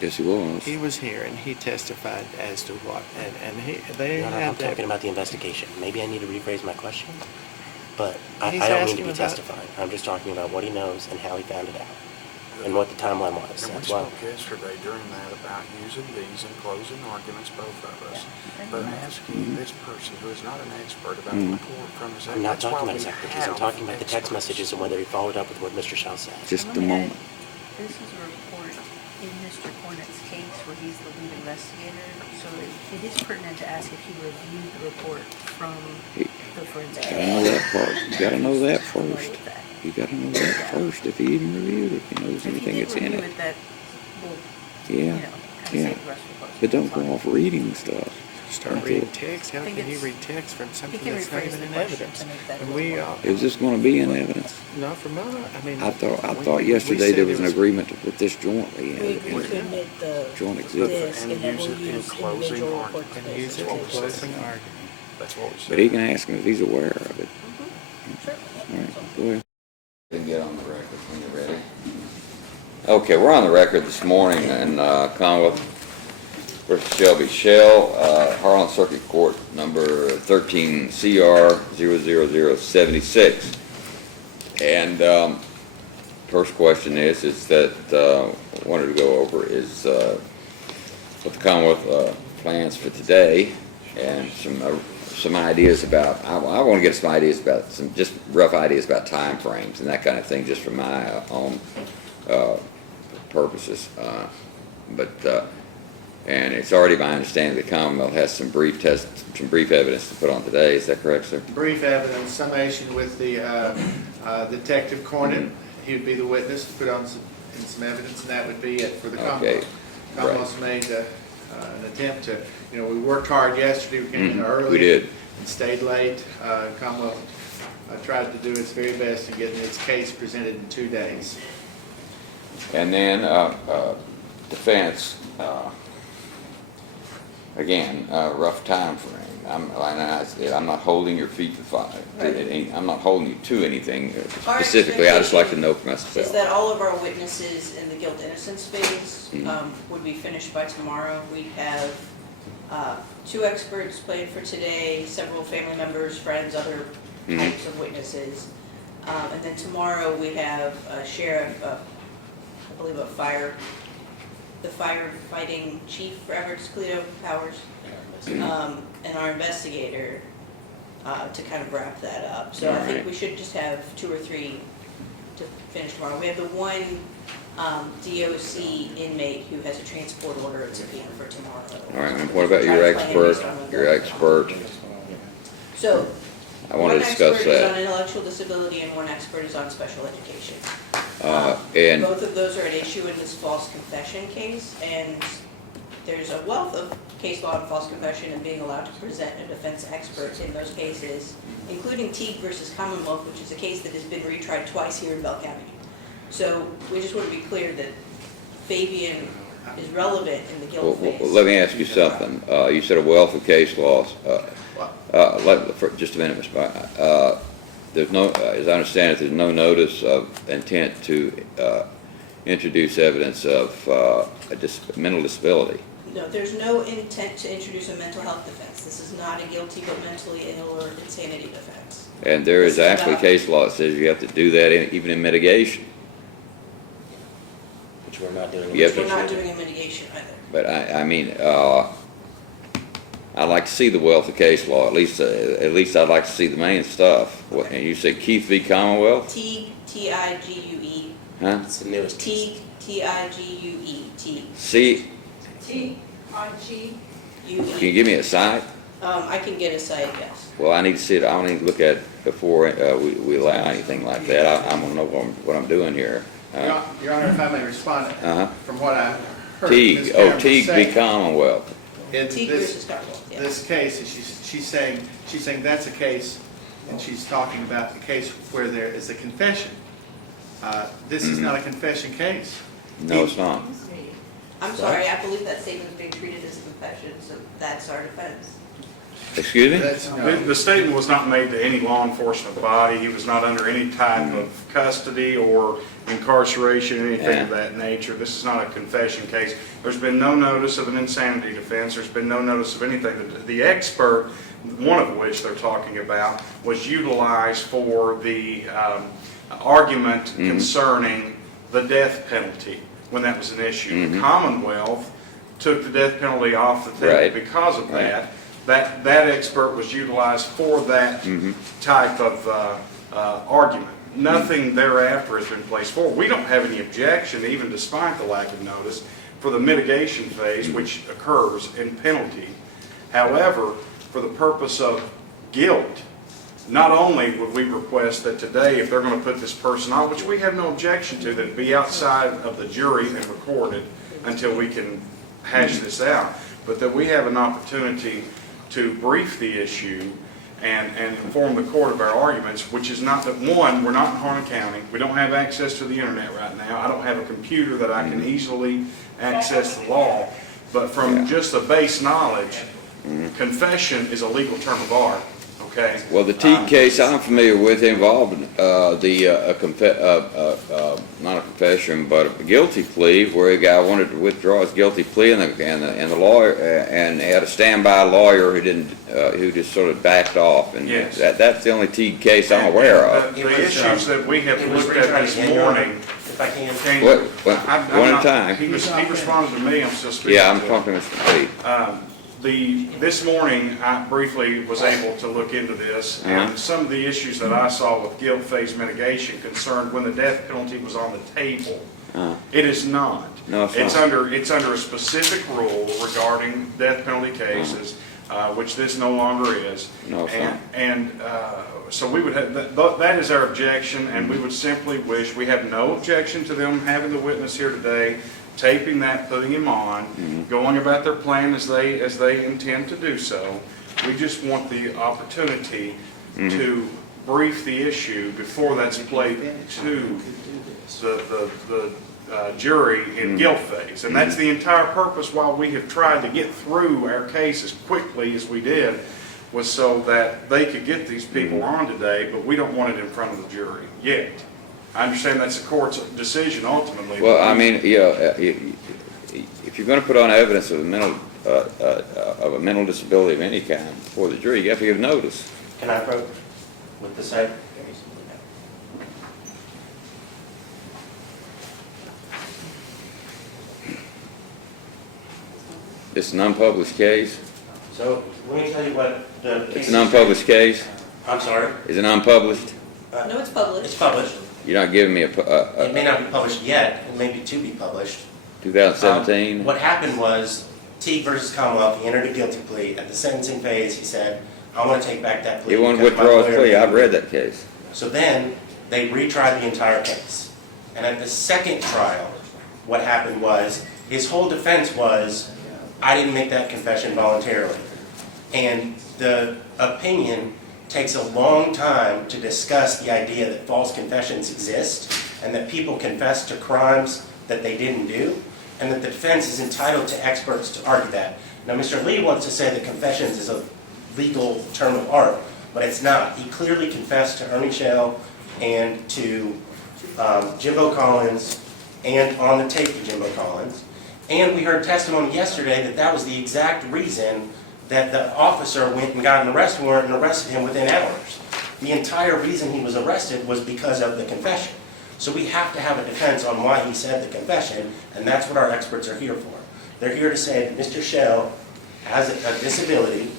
Yes, he was. He was here and he testified as to what, they Your Honor, had I'm that. talking about the investigation. Maybe I need to rephrase my question, but He's I don't need to asking be about- testifying. I'm just talking about what he knows and how he found it out, and what the timeline was. And we That's why. spoke yesterday during that about using these in closing arguments, both of us. But asking this person who is not an expert about the report from his. I'm not that's why talking about we his expertise. I'm have talking about the text experts. messages and whether he followed up with what Mr. Shaw said. Just Let a me moment. add, this is a report in Mr. Cornett's case where he's the lead investigator, so it is pertinent to ask if he reviewed the report from the forensic. Gotta know that part. You gotta know that Familiar first. with that. You gotta know that first if he even reviewed it, if he knows If he anything did that's in review it. it, that will, Yeah, kind of yeah. save the rest for But don't closing. go off reading stuff. Start reading text. How I think can he it's- read text from He something can that's not rephrase even the in question evidence? to make that a And little we, more. Is this gonna be in evidence? not from now, I mean. I we thought yesterday said there was an agreement to put this jointly We in. agreed to admit the, Joint exhibit. this, And and then use we'll it in use closing individual argument. reports. And use it That's what in we said. closing argument. That's what we said. But he can ask him if he's aware of it. Sure. All right, go ahead. Get on the record when you're ready. Okay, we're on the record this morning in Commonwealth versus Shelby Shell, Harlan Circuit Court number 13 CR 00076. And first question is that I wanted to go over is what the Commonwealth plans for today and some ideas about, I want to get some ideas about, some just rough ideas about time frames and that kind of thing, just for my own purposes. And it's already my understanding the Commonwealth has some brief evidence to put on today. Is that correct, sir? Brief evidence, summation with the Detective Cornett. He would be the witness to put on some evidence, and that would be it for the Okay, Commonwealth. Commonwealth's made an attempt to, we worked hard yesterday, we came in early. we did. And stayed late. Commonwealth tried to do its very best in getting its case presented in 2 days. And then defense, again, rough time frame. I'm not holding your feet to fire. I'm not holding you to anything Our specifically. I just like to expectation know for myself. Is that all of our witnesses in the guilt innocence phase would be finished by tomorrow. We have 2 experts planned for today, several family members, friends, other types of witnesses. And then tomorrow we have a sheriff, I believe the firefighting chief for Everett's, Cleo Powers, and our investigator to kind of wrap that up. So I All think right. we should just have 2 or 3 to finish tomorrow. We have the one DOC inmate who has a transport order at subpoena for tomorrow. All right, and what about your expert? So, I want to discuss one expert is on that. intellectual disability and one expert is on special education. And Both of those are at issue in this false confession case, and there's a wealth of case law on false confession and being allowed to present a defense expert in those cases, including Teague versus Commonwealth, which is a case that has been retried twice here in Bell County. So we just want to be clear that Fabian is relevant in the guilt phase. let me ask you something. You said a wealth of case laws. For just a minute, Ms. Bynum. There's no, as I understand it, there's no notice of intent to introduce evidence of mental disability. No, there's no intent to introduce a mental health defense. This is not a guilty but mentally ill or insanity defense. And there is This is actually about- case law that says you have to do that even in mitigation. Which we're not doing. in Yeah, this We're case. not doing a mitigation either. But I mean, I'd like to see the wealth of case law. At least I'd like to see the main stuff. What, and you said Keith v. Commonwealth? Teague, T-I-G-U-E. Huh? It's the newest case. Teague, T-I-G-U-E, Teague. See, U-E. can you give me a site? I can get a site, yes. Well, I need to see it. I need to look at it before we allow anything like that. I'm gonna know what I'm doing here. Your Honor, if I may respond, Uh-huh. from what I heard. Teague, Ms. Cameron Teague v. say, Commonwealth. in Teague this- versus Commonwealth, yeah. This case, and she's saying that's a case, and she's talking about the case where there is a confession. This is not a confession case. No, it's not. I'm sorry, I believe that statement is being treated as a confession, so that's our defense. Excuse me? The statement was not made to any law enforcement body. He was not under any type of custody or incarceration, anything of that nature. This is not a confession case. There's been no notice of an insanity defense. There's been no notice of anything. The expert, one of which they're talking about, was utilized for the argument concerning the death penalty when that was an issue. The Commonwealth took the death penalty off the table Right. because of Right. that. That expert was utilized for that type of argument. Nothing thereafter has been placed forward. We don't have any objection, even despite the lack of notice, for the mitigation phase, which occurs in penalty. However, for the purpose of guilt, not only would we request that today, if they're going to put this person on, which we have no objection to, that it be outside of the jury and recorded until we can hash this out, but that we have an opportunity to brief the issue and inform the court of our arguments, which is not that, one, we're not in Harlan County. We don't have access to the internet right now. I don't have a computer that I can easily access the law. But from just the base knowledge, confession is a legal term of art, okay? Well, the Teague case I'm familiar with involved not a confession, but a guilty plea where a guy wanted to withdraw his guilty plea, and the lawyer and had a standby lawyer who just sort of backed off, and Yes. that's the only Teague case I'm aware of. The issues that we have It was looked at retrying this again, Your Honor, morning. if I can. came- What- I'm one at a not- time. He responded to me, I'm still speaking. Yeah, I'm to him. talking to Mr. Pete. This morning, I briefly was able to look into this, and some of the issues that I saw with guilt phase mitigation concerned when the death penalty was on the table. It is not. No, it's not. It's under a specific rule regarding death penalty cases, which this no longer is. No, it's So we would have, that is our objection, and we would simply wish, we have no objection to them having the witness here today, taping that, putting him on, going about their plan as they intend to do so. We just want the opportunity to brief the issue before that's played to the jury in guilt phase. And that's the entire purpose why we have tried to get through our case as quickly as we did, was so that they could get these people on today, but we don't want it in front of the jury yet. I understand that's the court's decision ultimately. Well, I mean, if you're going to put on evidence of a mental disability of any kind before the jury, you have to give notice. Can I approach with the side? It's an unpublished case. So, let me tell you what the case It's an unpublished case. I'm sorry? Is it unpublished? No, it's published. It's published. You're not giving me It may not be published yet, it may be to be published. 2017? What happened was, Teague versus Commonwealth, he entered a guilty plea. At the sentencing phase, he said, I want to take back that plea. He wanted to because my withdraw his lawyer plea. I've made me." read that case. So then, they retried the entire case. And at the second trial, what happened was, his whole defense was, I didn't make that confession voluntarily. And the opinion takes a long time to discuss the idea that false confessions exist, and that people confess to crimes that they didn't do, and that the defense is entitled to experts to argue that. Now, Mr. Lee wants to say that confessions is a legal term of art, but it's not. He clearly confessed to Ernie Shell and to Jimbo Collins, and on the tape to Jimbo Collins. And we heard testimony yesterday that that was the exact reason that the officer went and got an arrest warrant and arrested him within hours. The entire reason he was arrested was because of the confession. So we have to have a defense on why he said the confession, and that's what our experts are here for. They're here to say that Mr. Shell has a disability,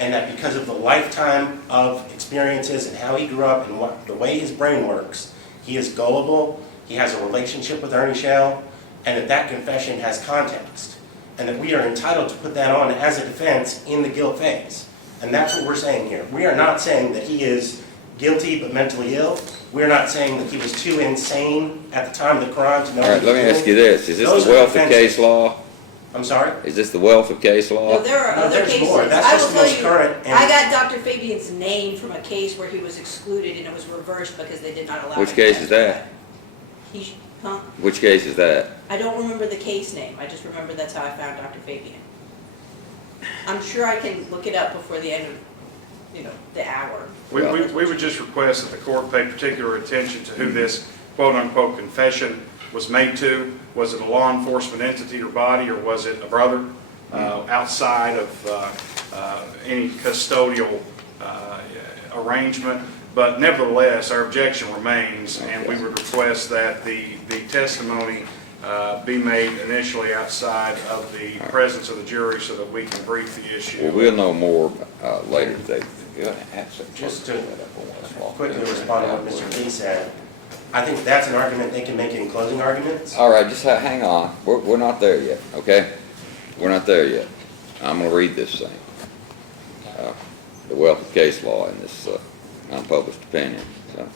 and that because of the lifetime of experiences and how he grew up and the way his brain works, he is gullible, he has a relationship with Ernie Shell, and that confession has context. And that we are entitled to put that on as a defense in the guilt phase. And that's what we're saying here. We are not saying that he is guilty but mentally ill. We're not saying that he was too insane at the time of the crime to know. All right, let me ask you this. Is this Those the are wealth of defenses. case law? I'm sorry? Is this the wealth of case law? No, there are No, other there's cases. more. That's I just will the tell most you, current and- I got Dr. Fabian's name from a case where he was excluded and it was reversed because they did not allow. Which him case to is that? testify. Huh? Which case is that? I don't remember the case name. I just remember that's how I found Dr. Fabian. I'm sure I can look it up before the end of, the hour. We would just request that the court pay particular attention to who this quote-unquote confession was made to. Was it a law enforcement entity or body, or was it a brother outside of any custodial arrangement? But nevertheless, our objection remains, and we would request that the testimony be made initially outside of the presence of the jury so that we can brief the issue. Well, we'll know more later today. Just to quickly respond to what Mr. Lee said, I think that's an argument they can make in closing arguments. All right, just hang on. We're not there yet, okay? We're not there yet. I'm gonna read this thing. The wealth of case law in this unpublished opinion, so.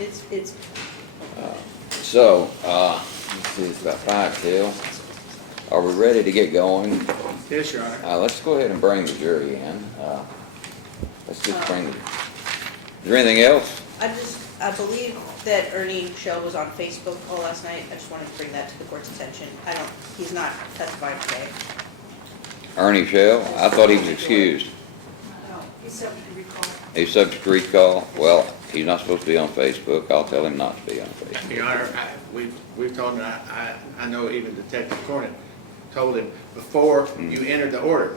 It's, So, let's see, it's about 5 till. Are we ready to get going? Yes, Your Honor. Let's go ahead and bring the jury in. Let's just bring, is there anything else? I believe that Ernie Shell was on Facebook all last night. I just wanted to bring that to the court's attention. He's not testifying today. Ernie Shell? I thought he was excused. No, he's subject to recall. He's subject to recall. Well, he's not supposed to be on Facebook. I'll tell him not to be on Facebook. Your Honor, we've told him, I know even Detective Cornett told him before you entered the order,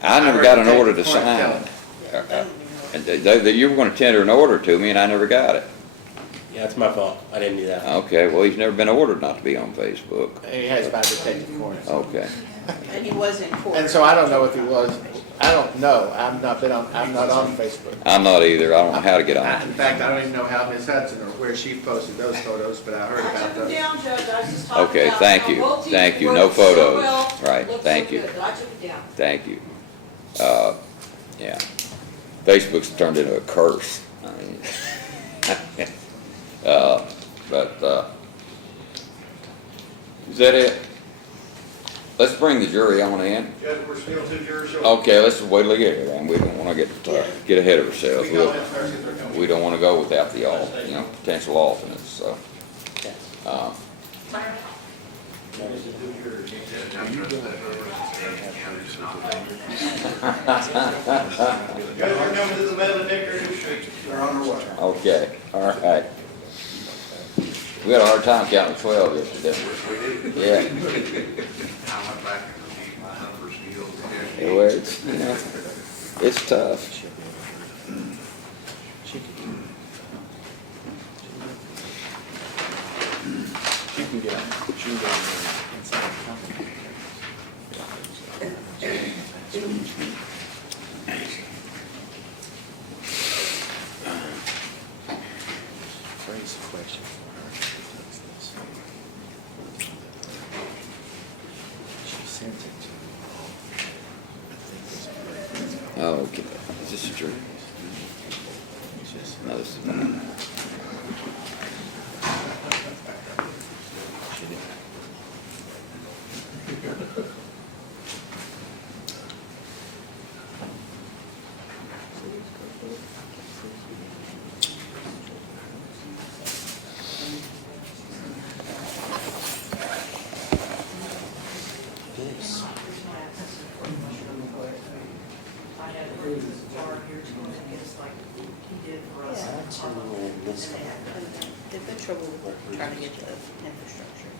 I never heard got an Detective order to Cornett tell sign. him. And you were gonna tender an order to me and I never got it. Yeah, it's my fault. I didn't do that. Okay, well, he's never been ordered not to be on Facebook. He has by Detective Cornett. Okay. And he was in court. And so I don't know if he was, I don't know, I'm not on Facebook. I'm not either. I don't know how to get In on. fact, I don't even know how Ms. Hudson or where she posted those photos, but I heard about those. down, Judge, I was just talking Okay, about thank how you. both teams Thank you. worked No so photos. well, Right, looked thank so you. good, but I took it down. Thank you. Yeah. Facebook's turned into a curse. I mean, is that it? Let's bring the jury on in. Judge, we're still 2 jurors short. Okay, let's wait till we get here, and we don't wanna get ahead of ourselves. We don't wanna go without the potential alternates, so. Judge, we're coming to the metal detector in the street. They're on their way. Okay, all right. We had a hard time counting 12 yesterday. Yeah. I went back and reviewed my numbers deal. Yeah, well, it's tough. She can get inside the company. Phrase the question for her. She sent it to me. I think it's correct. Oh, okay. Is this true? It's just, No, this is fine. she didn't. This. They've been trouble trying to get to the infrastructure.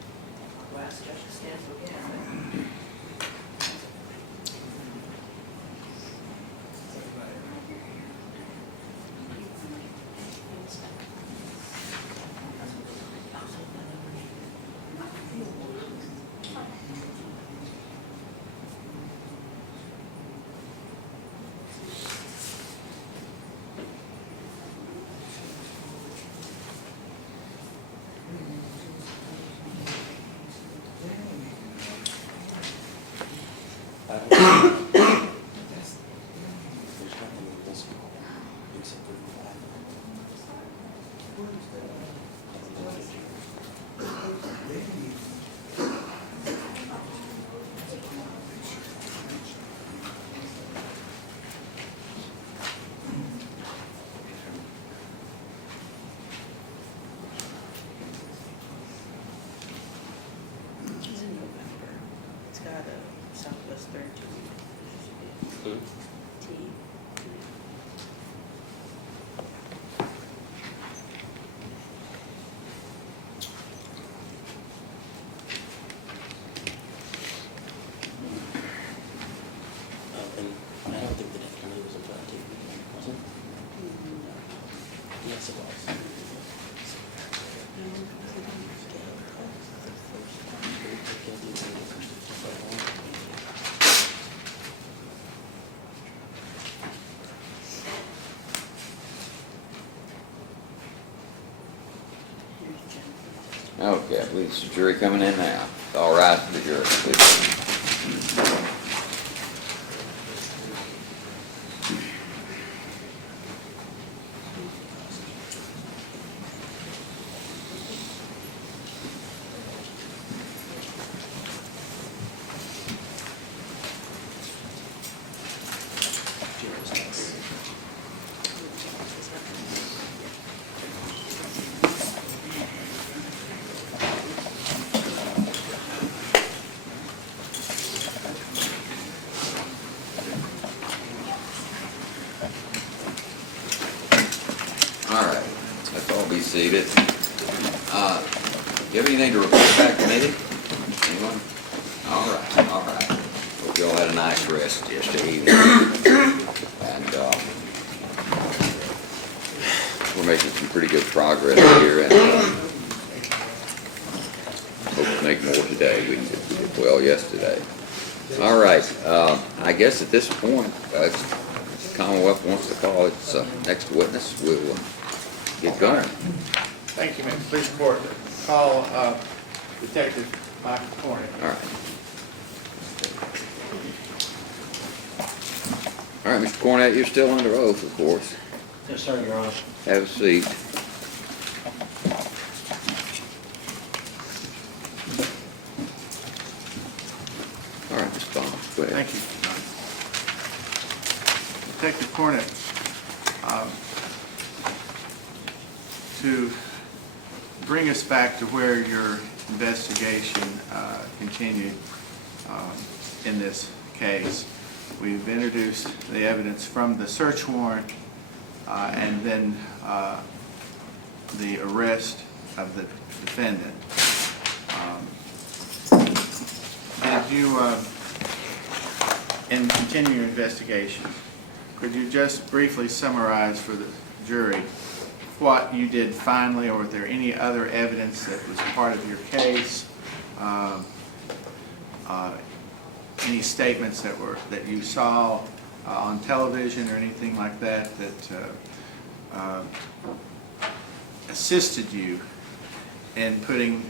It's in November. It's got a Southwest 32. Yes, it was. Okay, I believe it's the jury coming in now. All rise for the jury, please. All right, let's all be seated. Do you have anything to report back, committee? Anyone? All right. Hope you all had a nice rest yesterday evening. And we're making some pretty good progress here, and hope to make more today. We did well yesterday. All right, I guess at this point, Commonwealth wants to call its next witness. We'll get going. Thank you, ma'am. Please report. Call Detective Michael Cornett. All right. All right, Mr. Cornett, you're still under oath, of course. Yes, sir, Your Honor. Have a seat. All right, Mr. Bond, go ahead. Thank you. Detective Cornett, to bring us back to where your investigation continued in this case, we've introduced the evidence from the search warrant and then the arrest of the defendant. Did you, in continuing your investigation, could you just briefly summarize for the jury what you did finally, or were there any other evidence that was part of your case? Any statements that you saw on television or anything like that that assisted you in putting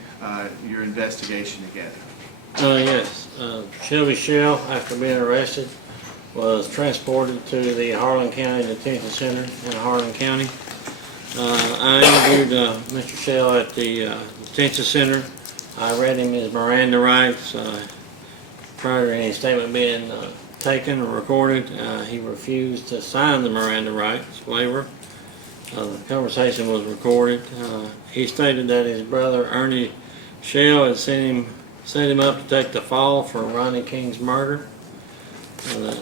your investigation together? Yes. Shelby Shell, after being arrested, was transported to the Harlan County Detention Center in Harlan County. I interviewed Mr. Shell at the detention center. I read him his Miranda rights prior to any statement being taken or recorded. He refused to sign the Miranda rights waiver. The conversation was recorded. He stated that his brother Ernie Shell had set him up to take the fall for Ronnie King's murder.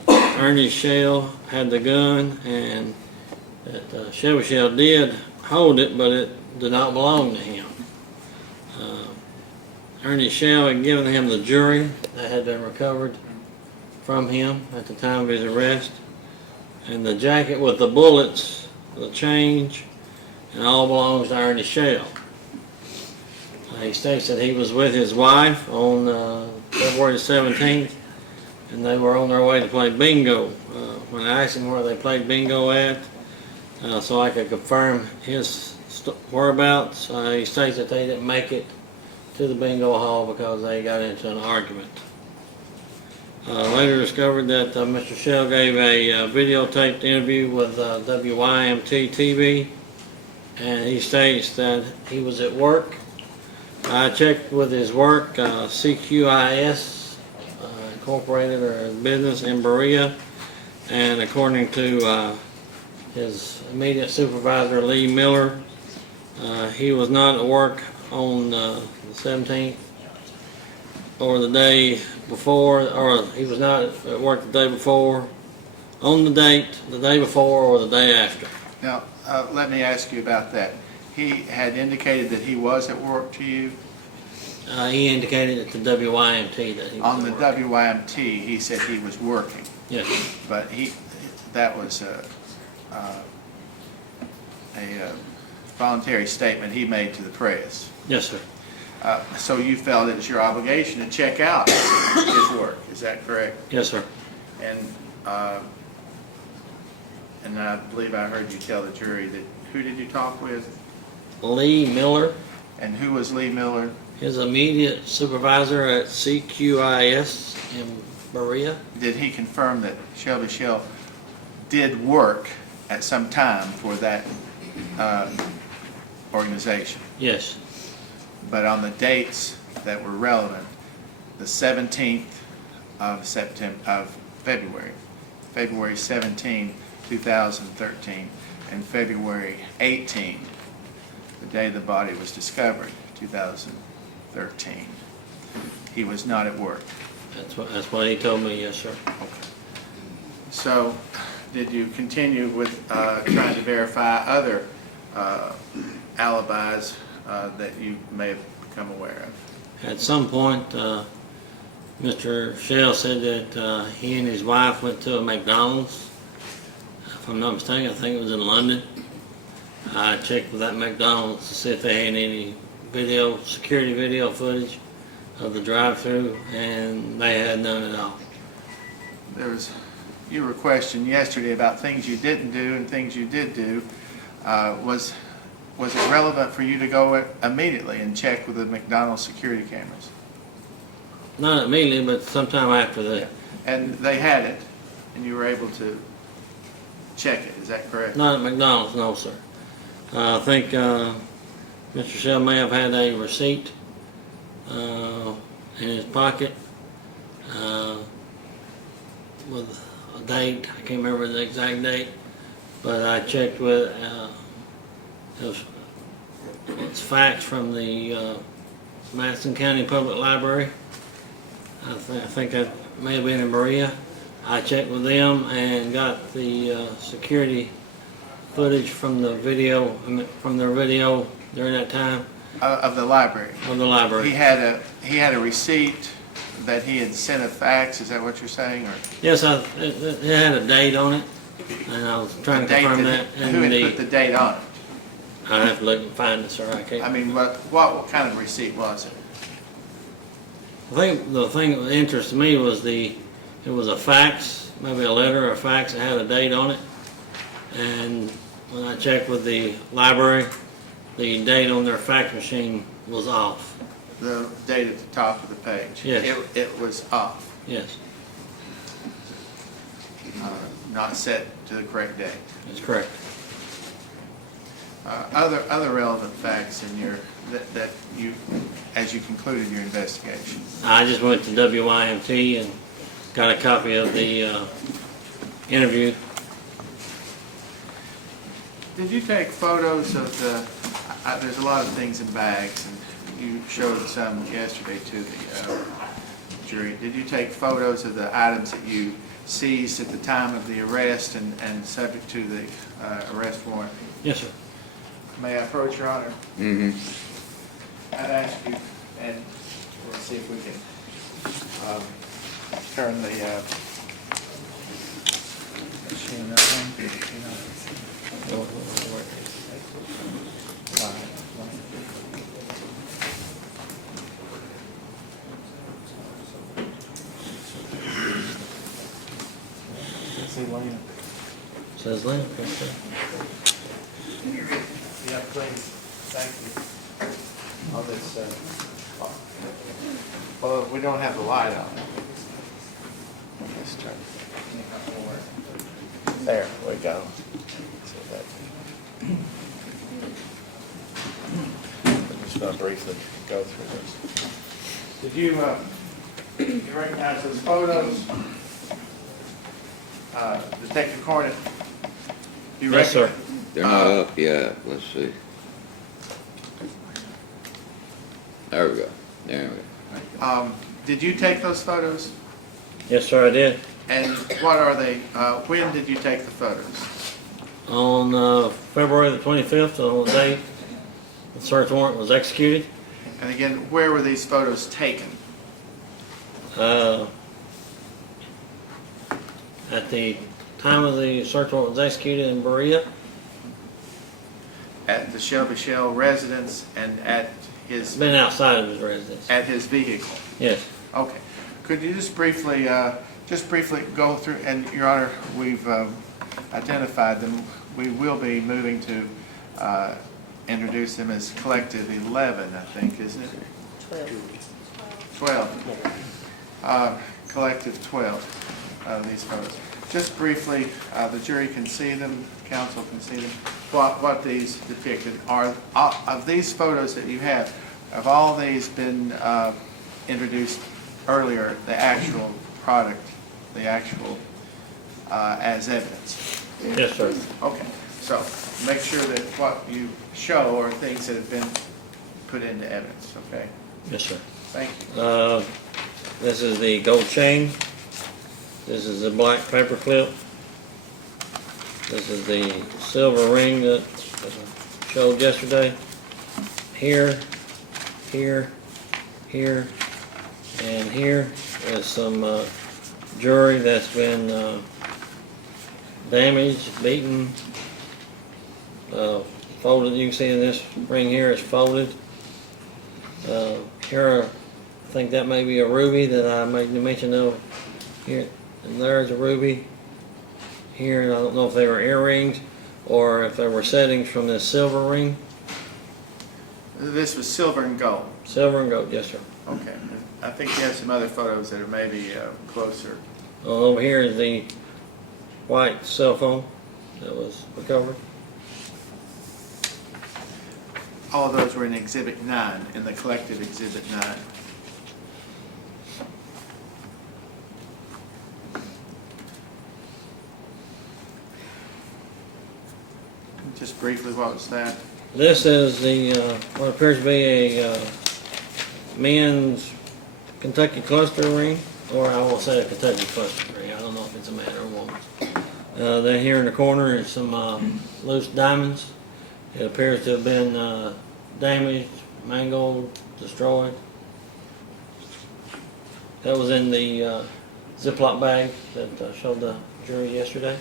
Ernie Shell had the gun, and that Shelby Shell did hold it, but it did not belong to him. Ernie Shell had given him the jewelry that had been recovered from him at the time of his arrest, and the jacket with the bullets, the change, and all belongs to Ernie Shell. He states that he was with his wife on February 17th, and they were on their way to play bingo. When I asked him where they played bingo at, so I could confirm his whereabouts, he states that they didn't make it to the bingo hall because they got into an argument. Later discovered that Mr. Shell gave a videotaped interview with WYMT TV, and he states that he was at work. I checked with his work, CQIS Incorporated, or business in Berea, and according to his immediate supervisor, Lee Miller, he was not at work on the 17th or the day before, or he was not at work the day before, on the date, the day before, or the day after. Now, let me ask you about that. He had indicated that he was at work to you? He indicated at the WYMT that he was On the at work. WYMT, he said he was working, Yes. but that was voluntary statement he made to the press. Yes, sir. So you felt it was your obligation to check out his work, is that correct? Yes, sir. And I believe I heard you tell the jury that, who did you talk with? Lee Miller, And who was Lee Miller? his immediate supervisor at CQIS in Berea. Did he confirm that Shelby Shell did work at some time for that organization? Yes, But on the dates that were relevant, the 17th of February, February 17, 2013, and February 18, the day the body was discovered, 2013. He was not at work. that's what he told me, yes, sir. So, did you continue with trying to verify other alibis that you may have become aware of? At some point, Mr. Shell said that he and his wife went to a McDonald's. If I'm not mistaken, I think it was in London. I checked with that McDonald's to see if they had any security video footage of the drive-through, and they had none at all. You were questioned yesterday about things you didn't do and things you did do. Was it relevant for you to go immediately and check with the McDonald's security cameras? Not immediately, but sometime after that. And they had it, and you were able to check it, is that correct? Not at McDonald's, no, sir. I think Mr. Shell may have had a receipt in his pocket with a date. I can't remember the exact date, but I checked with it's faxed from the Madison County Public Library. I think that may have been in Berea. I checked with them and got the security footage from their video during that time Of the library. of the library. He had a receipt that he had sent a fax, is that what you're saying? Or Yes, it had a date on it, and I was trying a to date confirm that- that. Who had put the date on it? I'd have to look and find it, sir. I can't. I mean, what kind of receipt was it? I think the thing that interested me was it was a fax, maybe a letter or a fax that had a date on it. And when I checked with the library, the date on their fax machine was off. The date at the top of the page? Yes. It was off, Yes, not set to the correct date. that's correct. Other relevant facts in that you, as you concluded your investigation? I just went to WYMT and got a copy of the interview. Did you take photos of there's a lot of things in bags, and you showed some yesterday to the jury. Did you take photos of the items that you seized at the time of the arrest and subject to the arrest warrant? Yes, sir. May I approach, Your Honor? Mm-hmm. I'd ask you, and we'll see if we can turn the machine See, Lena? Says Lynn. Yes, sir. Yeah, please. Thank you. On this, well, we don't have the light on. Let's turn. There we go. So that- I'm just going to briefly go through this. Did you recognize those photos? Detective Cornett? You Yes, sir. They're not up yet. Let's see. There we go. There we go. Did you take those photos? Yes, sir, I did. And what are they, when did you take the photos? On February the 25th, on the day the search warrant was executed. And again, where were these photos taken? At the time of the search warrant was executed in Berea. at the Shelby Shell residence and at It's his, been outside of his residence. at his vehicle? Yes. Okay. Could you just briefly go through, and Your Honor, we've identified them. We will be moving to introduce them as collective 11, I think, isn't it? 12. Collective 12 of these photos. Just briefly, the jury can see them, counsel can see them, what these depicted are. Of these photos that you have all these been introduced earlier, the actual product, the actual as evidence? Yes, sir. Okay, so make sure that what you show are things that have been put into evidence, okay? Yes, sir. Thank you. This is the gold chain. This is the black paper clip. This is the silver ring that I showed yesterday. Here, here, here, and here is some jewelry that's been damaged, beaten, folded. You can see this ring here is folded. Here, I think that may be a ruby that I made mention of. Here, and there's a ruby. Here, and I don't know if they were earrings or if they were settings from this silver ring. This was silver and gold. Silver and gold, yes, sir. Okay. I think you have some other photos that are maybe closer. Over here is the white cell phone that was recovered. All of those were in Exhibit 9, in the collective Exhibit 9. Just briefly, what was that? This is the what appears to be a men's Kentucky cluster ring, or I will say a Kentucky cluster ring. I don't know if it's a man or a woman. Then here in the corner is some loose diamonds. It appears to have been damaged, mangled, destroyed. That was in the Ziploc bag that showed the jury yesterday.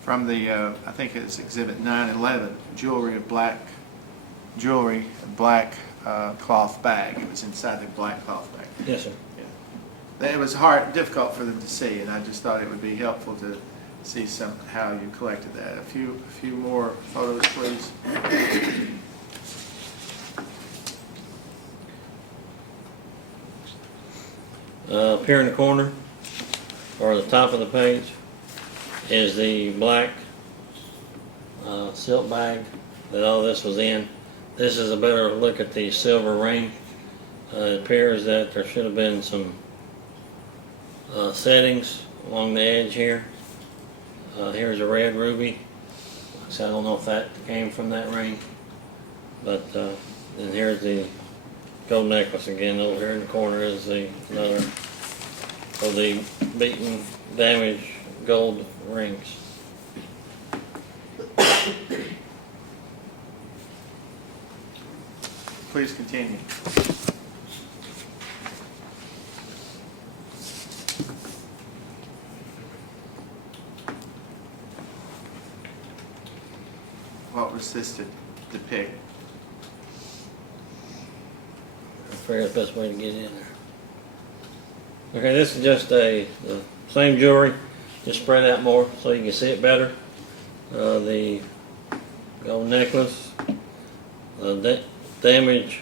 From the, I think it's Exhibit 911, jewelry, black cloth bag. It was inside the black cloth bag. Yes, sir. Yeah. It was difficult for them to see, and I just thought it would be helpful to see how you collected that. A few more photos, please. Up here in the corner, or the top of the page, is the black silk bag that all this was in. This is a better look at the silver ring. It appears that there should have been some settings along the edge here. Here's a red ruby. So I don't know if that came from that ring. But then here's the gold necklace again. Over here in the corner is another of the beaten, damaged gold rings. Please continue. What was this to depict? I figure the best way to get in there. Okay, this is just the same jewelry, just spread out more so you can see it better. The gold necklace, damaged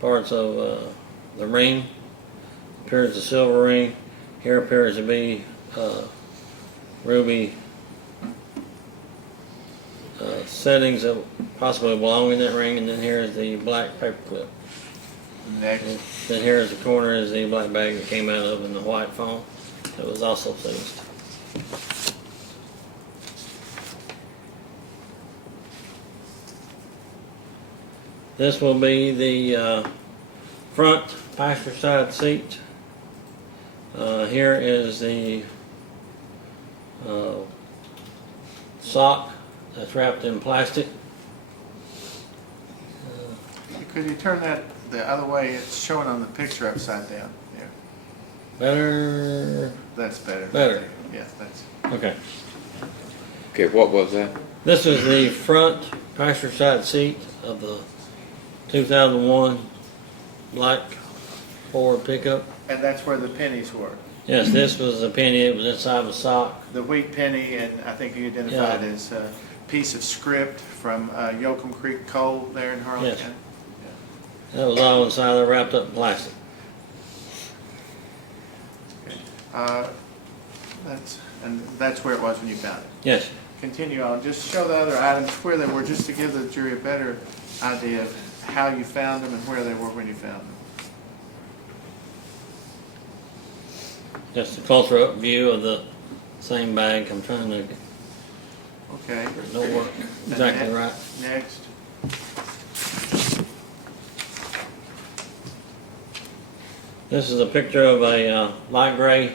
parts of the ring, appears a silver ring. Here appears to be ruby settings that possibly belong in that ring, and then here is the black paper clip. Next. And then here is the corner is the black bag that came out of in the white phone that was also seized. This will be the front passenger side seat. Here is the sock that's wrapped in plastic. Could you turn that the other way? It's showing on the picture upside down. Yeah, Better. that's better. Better. Yes, that's. Okay. Okay, what was that? This is the front passenger side seat of the 2001 black Ford pickup. And that's where the pennies were. Yes, this was a penny. It was inside of a sock. The wheat penny, and I think you identified Yeah. as a piece of script from Yoakum Creek Coal there in Harlan Yes. County. That was all inside there, wrapped up in plastic. Uh, that's where it was when you found it. Yes. Continue on, just show the other items where they were, just to give the jury a better idea of how you found them and where they were when you found them. Just a closer up view of the same bag. I'm trying to get Okay. no work exactly And right. Next. This is a picture of a light gray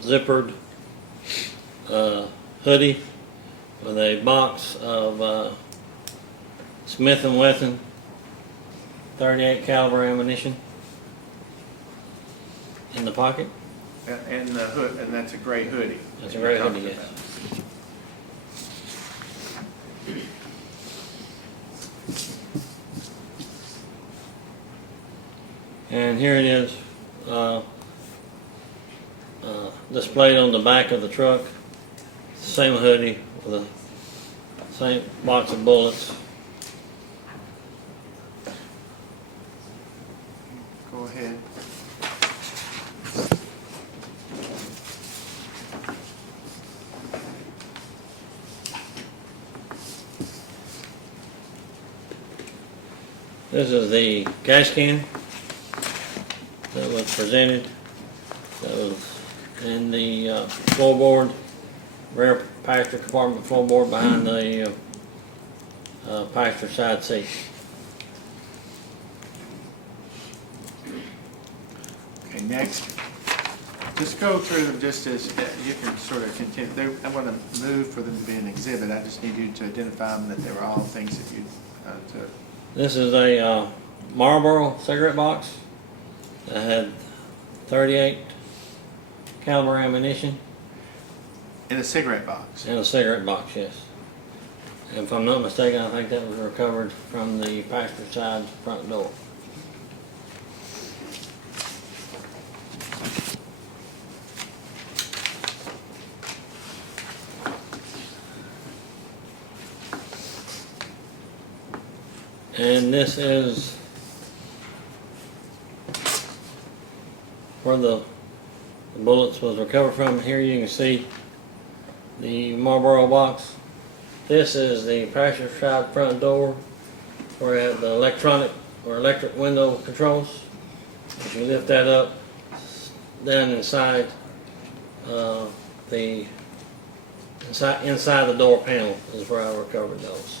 zippered hoodie with a box of Smith & Wesson 38 caliber ammunition in the pocket. And the hood, and that's a gray hoodie. That's a gray You're talking hoodie, yes. about. And here it is, displayed on the back of the truck. Same hoodie with the same box of bullets. Go ahead. This is the gas can that was presented. That was in the floorboard, rear passenger compartment floorboard behind the passenger side seat. Okay, next. Just go through them just as you can sort of continue. I want to move for them to be an exhibit. I just need you to identify them, that they were all things that you took. This is a Marlboro cigarette box that had 38 caliber ammunition In a cigarette box. in a cigarette box, yes. And if I'm not mistaken, I think that was recovered from the passenger side front door. And this is where the bullets was recovered from. Here you can see the Marlboro box. This is the passenger side front door where it had the electronic or electric window controls. If you lift that up, down inside inside the door panel is where I recovered those.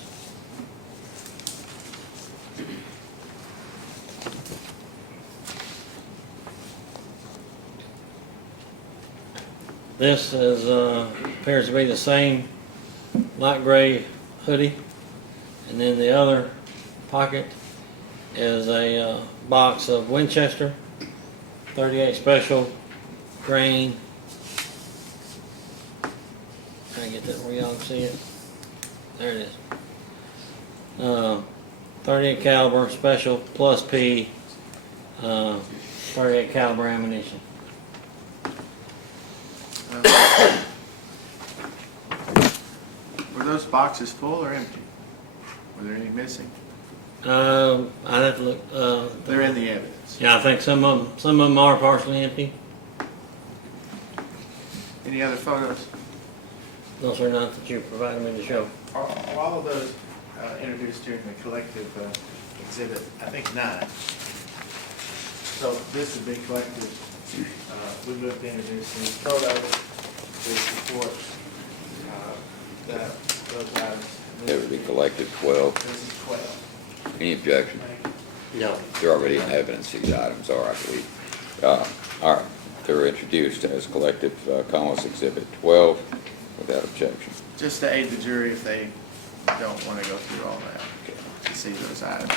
This is appears to be the same light gray hoodie, and then the other pocket is a box of Winchester 38 Special grain. Try to get that where y'all can see it. There it is. 38 caliber special plus P 38 caliber ammunition. Were those boxes full or empty? Were there any missing? I'd have to look. They're in the evidence. Yeah, I think some of them are partially empty. Any other photos? Those are not that you provided me to show. Are all of those introduced during the collective exhibit? I think 9. So this would be collective. We looked to introduce these photos to support those items. It would be collected 12. This is 12. Any objection? No. They're already in evidence, these items are, I believe. All right, they're introduced as collective Commonwealth Exhibit 12 without objection. Just to aid the jury if they don't want to go through all that to see those items.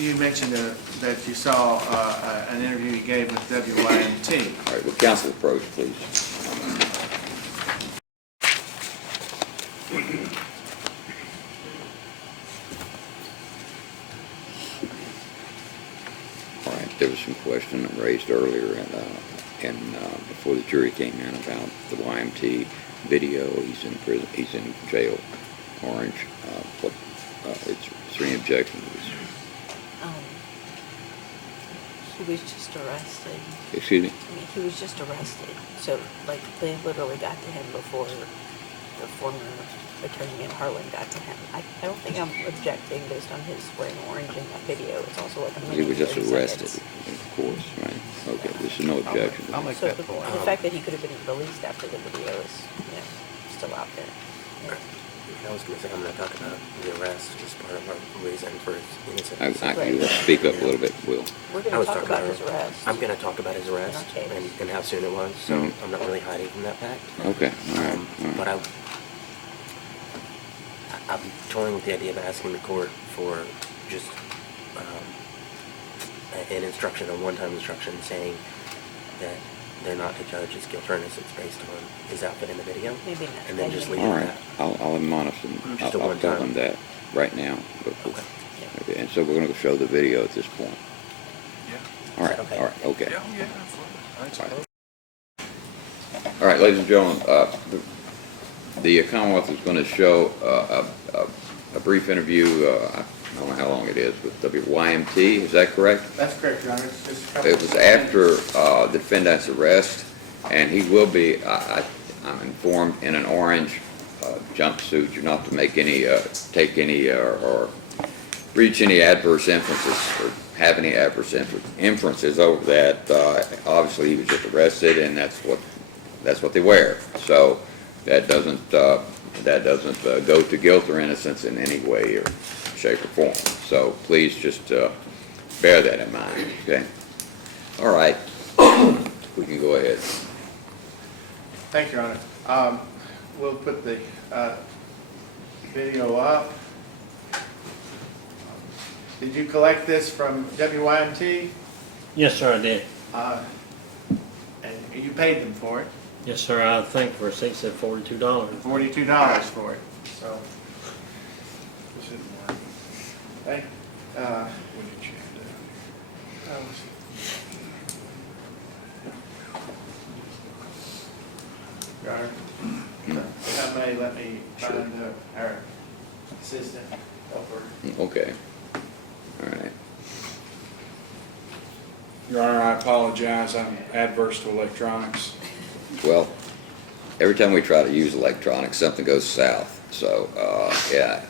you mentioned that you saw an interview he gave with WYMT. All right, well, council approach, please. All right, there was some question raised earlier before the jury came in about the YMT video. He's in prison, he's in jail, Orange. Is there any objection to this? He was just arrested. Excuse me? I mean, he was just arrested. So, like, they literally got to him before the former attorney in Harlan got to him. I don't think I'm objecting based on his wearing orange in that video. It's also like a He minute, was just 30 arrested, seconds. of course, right? Okay, there's no objection. I'll make So that the point. fact that he could have been released after the video is, still out there. Yeah. I was gonna say, I'm gonna talk about the arrest as part of our reason for his innocence. You speak up a little bit, Will. We're I gonna was talk talking about his arrest. I'm gonna talk about his arrest Okay. and how soon it was, so Mhm. I'm not really hiding from that fact. Okay, all right, But all right. I'm toying with the idea of asking the court for just an instruction, a one-time instruction saying that they're not to judge his guilt or innocence based on his outfit in the video. Maybe not. And then just leave it All at right, that. I'll admonish him. Just a I'll tell one-time. him that right now. before- Okay. Okay, and so we're gonna show the video at this point. Yeah. All right, Okay. all right, okay. Yeah, yeah, absolutely. All right, ladies and gentlemen, the Commonwealth is going to show a brief interview, I don't know how long it is, with WYMT, is that correct? That's correct, Your Honor. It's just a couple It was of after the defendant's arrest, and he will be, I'm informed, in an orange jumpsuit. You're not to make any, take any, or reach any adverse inferences, or have any adverse inferences over that. Obviously, he was just arrested, and that's what they wear. So that doesn't go to guilt or innocence in any way or shape or form. So please just bear that in mind, okay? All right, we can go ahead. Thank you, Your Honor. We'll put the video up. Did you collect this from WYMT? Yes, sir, I did. And you paid them for it? Yes, sir, I think the receipt said $42. $42 for it, so. Hey, Your Honor, if I may, let me find our assistant helper. Okay, all right. Your Honor, I apologize, I'm adverse to electronics. Well, every time we try to use electronics, something goes south. So, yeah.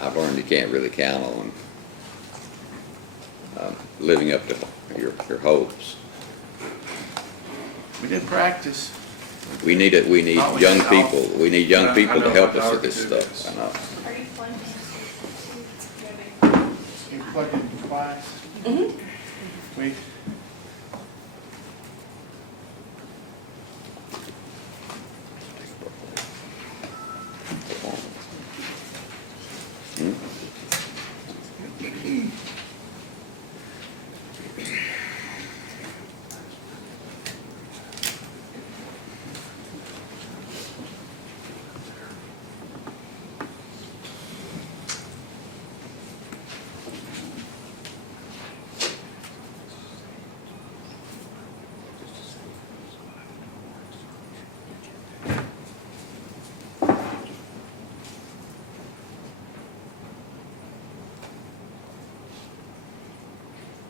I've learned you can't really count on living up to your hopes. We did practice. We need it. We need Oh, young yeah. people. We need young I people know to help my us daughter with this could do stuff. this. I know. Are you plugged in? You plugged in twice? We, Hmm?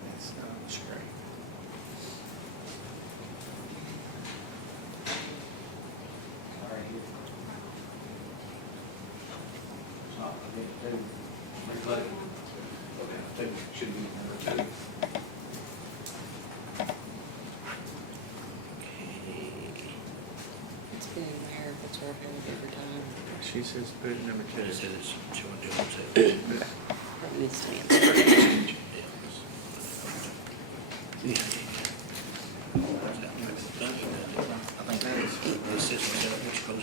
that's not on the screen. It's been in there, if it's working every time. She says put it number two. It needs to be in.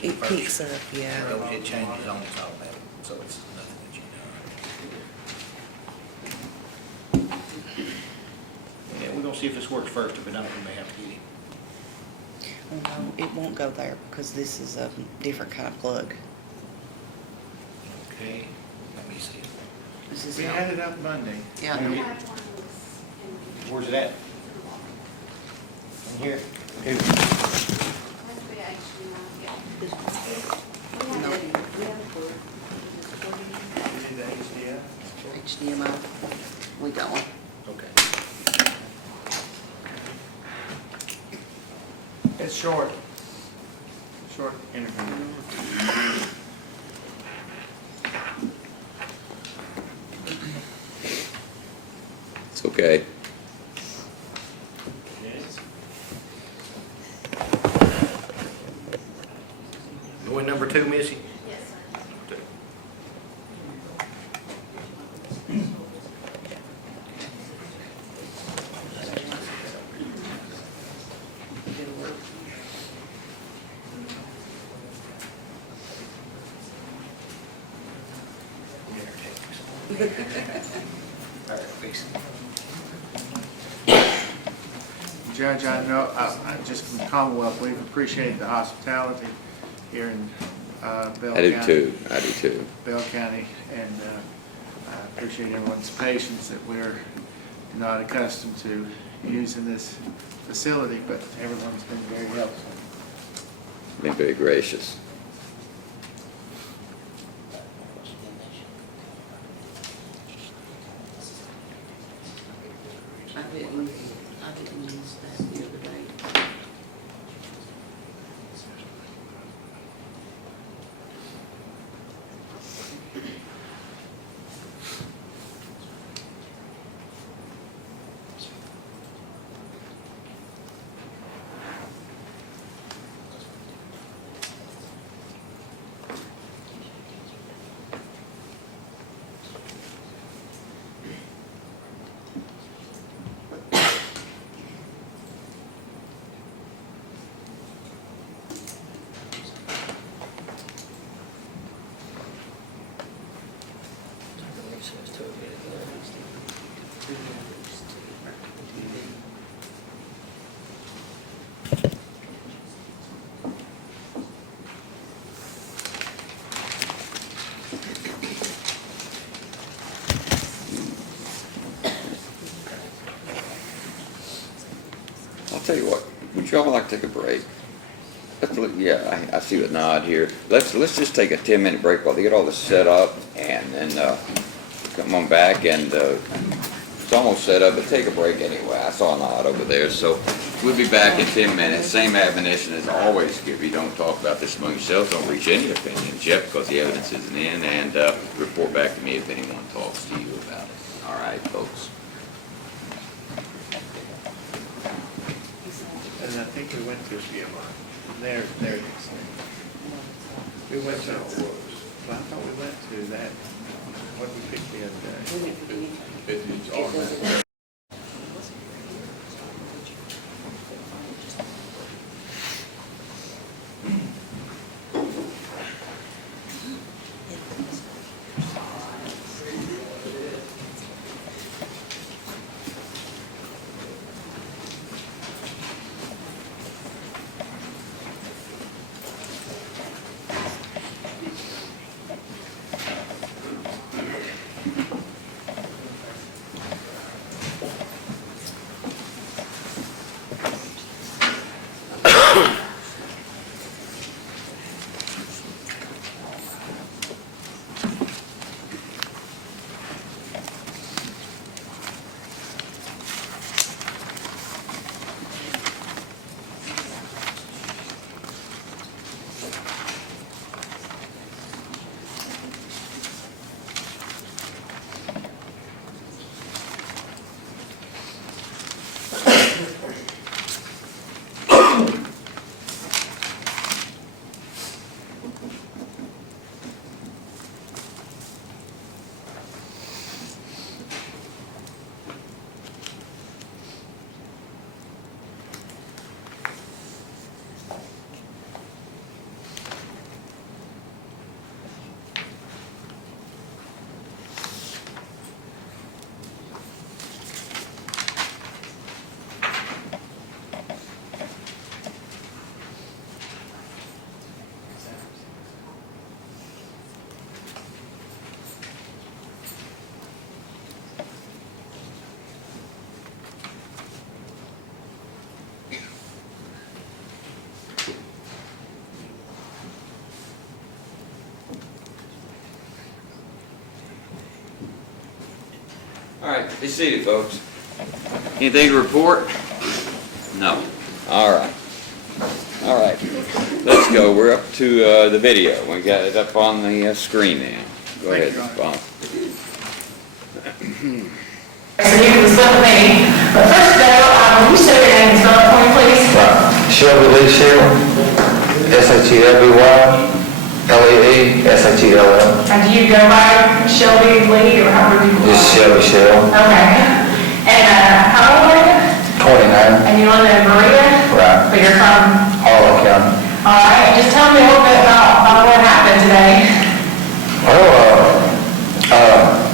It picks up, yeah. It changes on its own level, so it's nothing that you know. see if this works first. If it don't, we may have to get him. No, it won't go there because this is a different kind of plug. Okay, let me see. This is We not- had it up Monday. Yeah. Where's it at? In here? Here. No, HDMI. We got one. Okay. It's short. Short interview. It's okay. Going number 2, Missy? Yes, sir. All right, fix it. Judge, I know, I just from Commonwealth, we've appreciated the hospitality here in Bell County. I do too. Bell County, and I appreciate everyone's patience that we're not accustomed to using this facility, but everyone's been very helpful. Been very gracious. I didn't use that the other day. I'll tell you what, would y'all like to take a break? Yeah, I see the nod here. Let's just take a 10-minute break while they get all this set up, and then come on back, and it's almost set up, but take a break anyway. I saw a nod over there, so we'll be back in 10 minutes. Same admonition as always, Skippy, don't talk about this among yourselves, don't reach any opinions yet, because the evidence isn't in, and report back to me if anyone talks to you about it. All right, folks. And I think we went through, there it is. We went to, well, I thought we went through that, what did we pick the other day? Be seated, folks. Anything to report? No. All right. All right. Let's go. We're up to the video. We got it up on the screen now. Go Thank ahead, you, Ron. Bob. So you can spell the name. But first though, you say your name and spell it for me, please. Shelby Lee Shell, Shelby, Shelell. And do you go by Shelby Lee or however you call it? Just Shelby Shell, Okay. And how old are you? 29, And you live in Berea? right, But you're from, Harlan County. all right, and just tell me a little bit about what happened today. Well,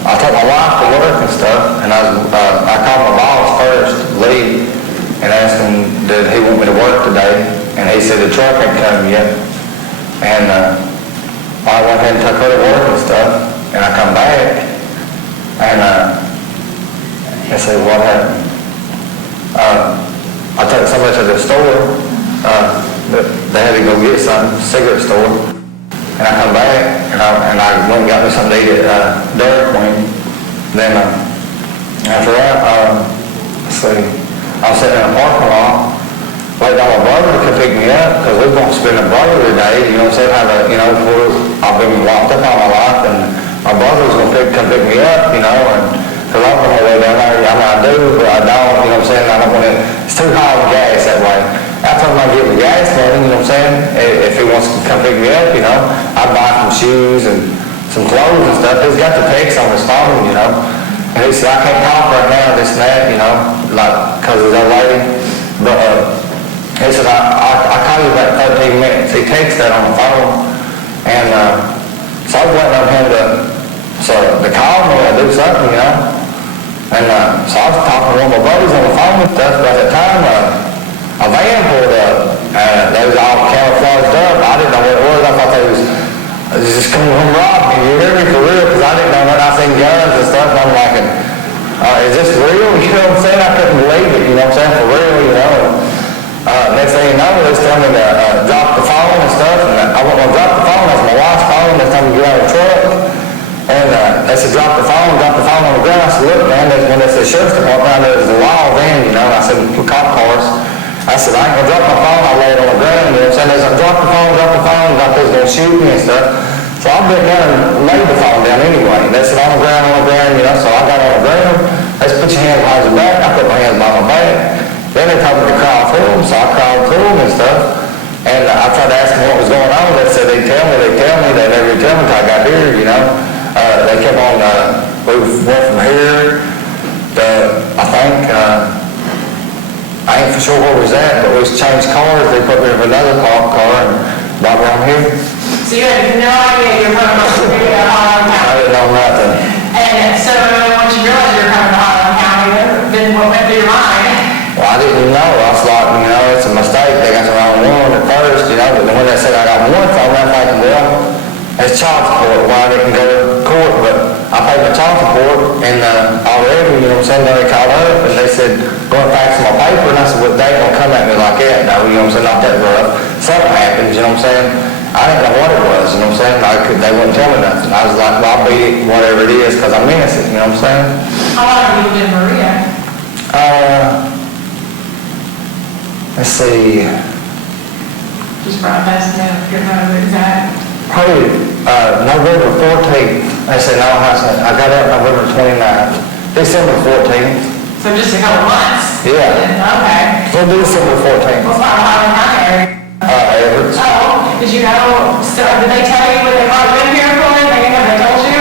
I took my wife to work and stuff, and I called my boss first, Lee, and asked him, did he want me to work today? And he said the truck hadn't come yet. And I went ahead and took her to work and stuff, and I come back, and I said, what happened? I took somebody to the store, they had to go get something, cigarette store. And I come back, and I went and got me something to eat at Dairy Queen. Then, after that, let's see, I was sitting in a parking lot, waiting on my brother to come pick me up, because we're going to spend a brotherly day, you know what I'm saying, I've been locked up all my life, and my brother was going to come pick me up, you know, and, because I'm on my way down there, I mean, I do, but I don't, you know what I'm saying, I don't want to, it's too high on gas that way. I told him I'd give him gas money, you know what I'm saying? If he wants to come pick me up, you know, I'd buy some shoes and some clothes and stuff. He's got the text on his phone, you know. And he said, I can't talk right now, this and that, you know, like, because of that lady. But he said, I'll call you back in 13 minutes. He texted that on the phone. And so I was waiting on him to call me or do something, you know. And so I was talking to one of my buddies on the phone and stuff. But at the time, a van pulled up, and they was all camouflaged up. I didn't know what it was. I thought they was just coming from rob me. You hear me for real? Because I didn't know that. I seen guns and stuff, and I'm like, is this real? You know what I'm saying? I couldn't believe it, you know what I'm saying? For real, you know. Next thing you know, they was telling me to drop the phone and stuff, and I wasn't going to drop the phone. That was my wife's phone. They told me to get out of the truck. And they said, drop the phone on the ground. I said, look, man, when they said sheriff's department, there's a law then, you know. I said, cop cars. I said, I ain't gonna drop my phone, I lay it on the ground, you know what I'm saying? They said, drop the phone, thought they was gonna shoot me and stuff. So I bent down and laid the phone down anyway. They said, on the ground, you know, so I got on the ground. They said, put your hands behind your back. I put my hands behind my back. Then they told me to crawl through them, so I crawled through them and stuff. And I tried to ask them what was going on. They said, they tell me, they never tell me until I got here, you know. They kept on, we went from here to, I think, I ain't for sure where we was at, but we changed cars. They put me in another car and brought me on here. So you had no idea you were coming from Berea to Harlan I County? didn't know nothing. And so once you realized you were coming to Harlan County, then what went through your mind? Well, I didn't know. I was like, you know, it's a mistake. They got the wrong one at first, you know, but then when they said I got one phone, I'm thinking, well, it's child support. Why I didn't go to court, but I paid my child support and already, you know what I'm saying, they called up and they said, go and fax my paper, and I said, well, they ain't gonna come at me like that, no, you know what I'm saying, not that rough. Something happens, you know what I'm saying? I didn't know what it was, you know what I'm saying? They wouldn't tell me nothing. I was like, well, I'll beat it, whatever it is, because I'm innocent, you know what I'm saying? How long have you lived in Berea? Let's see, Just brought us down, get out of exact. probably November 14th. They said, no, I got out November 29th, December 14th. So just a couple months? Yeah. Okay. We'll do December 14th. What's my Harlan County area? Everett. Oh, did you know, so did they tell you what they brought you in here for? Have they told you?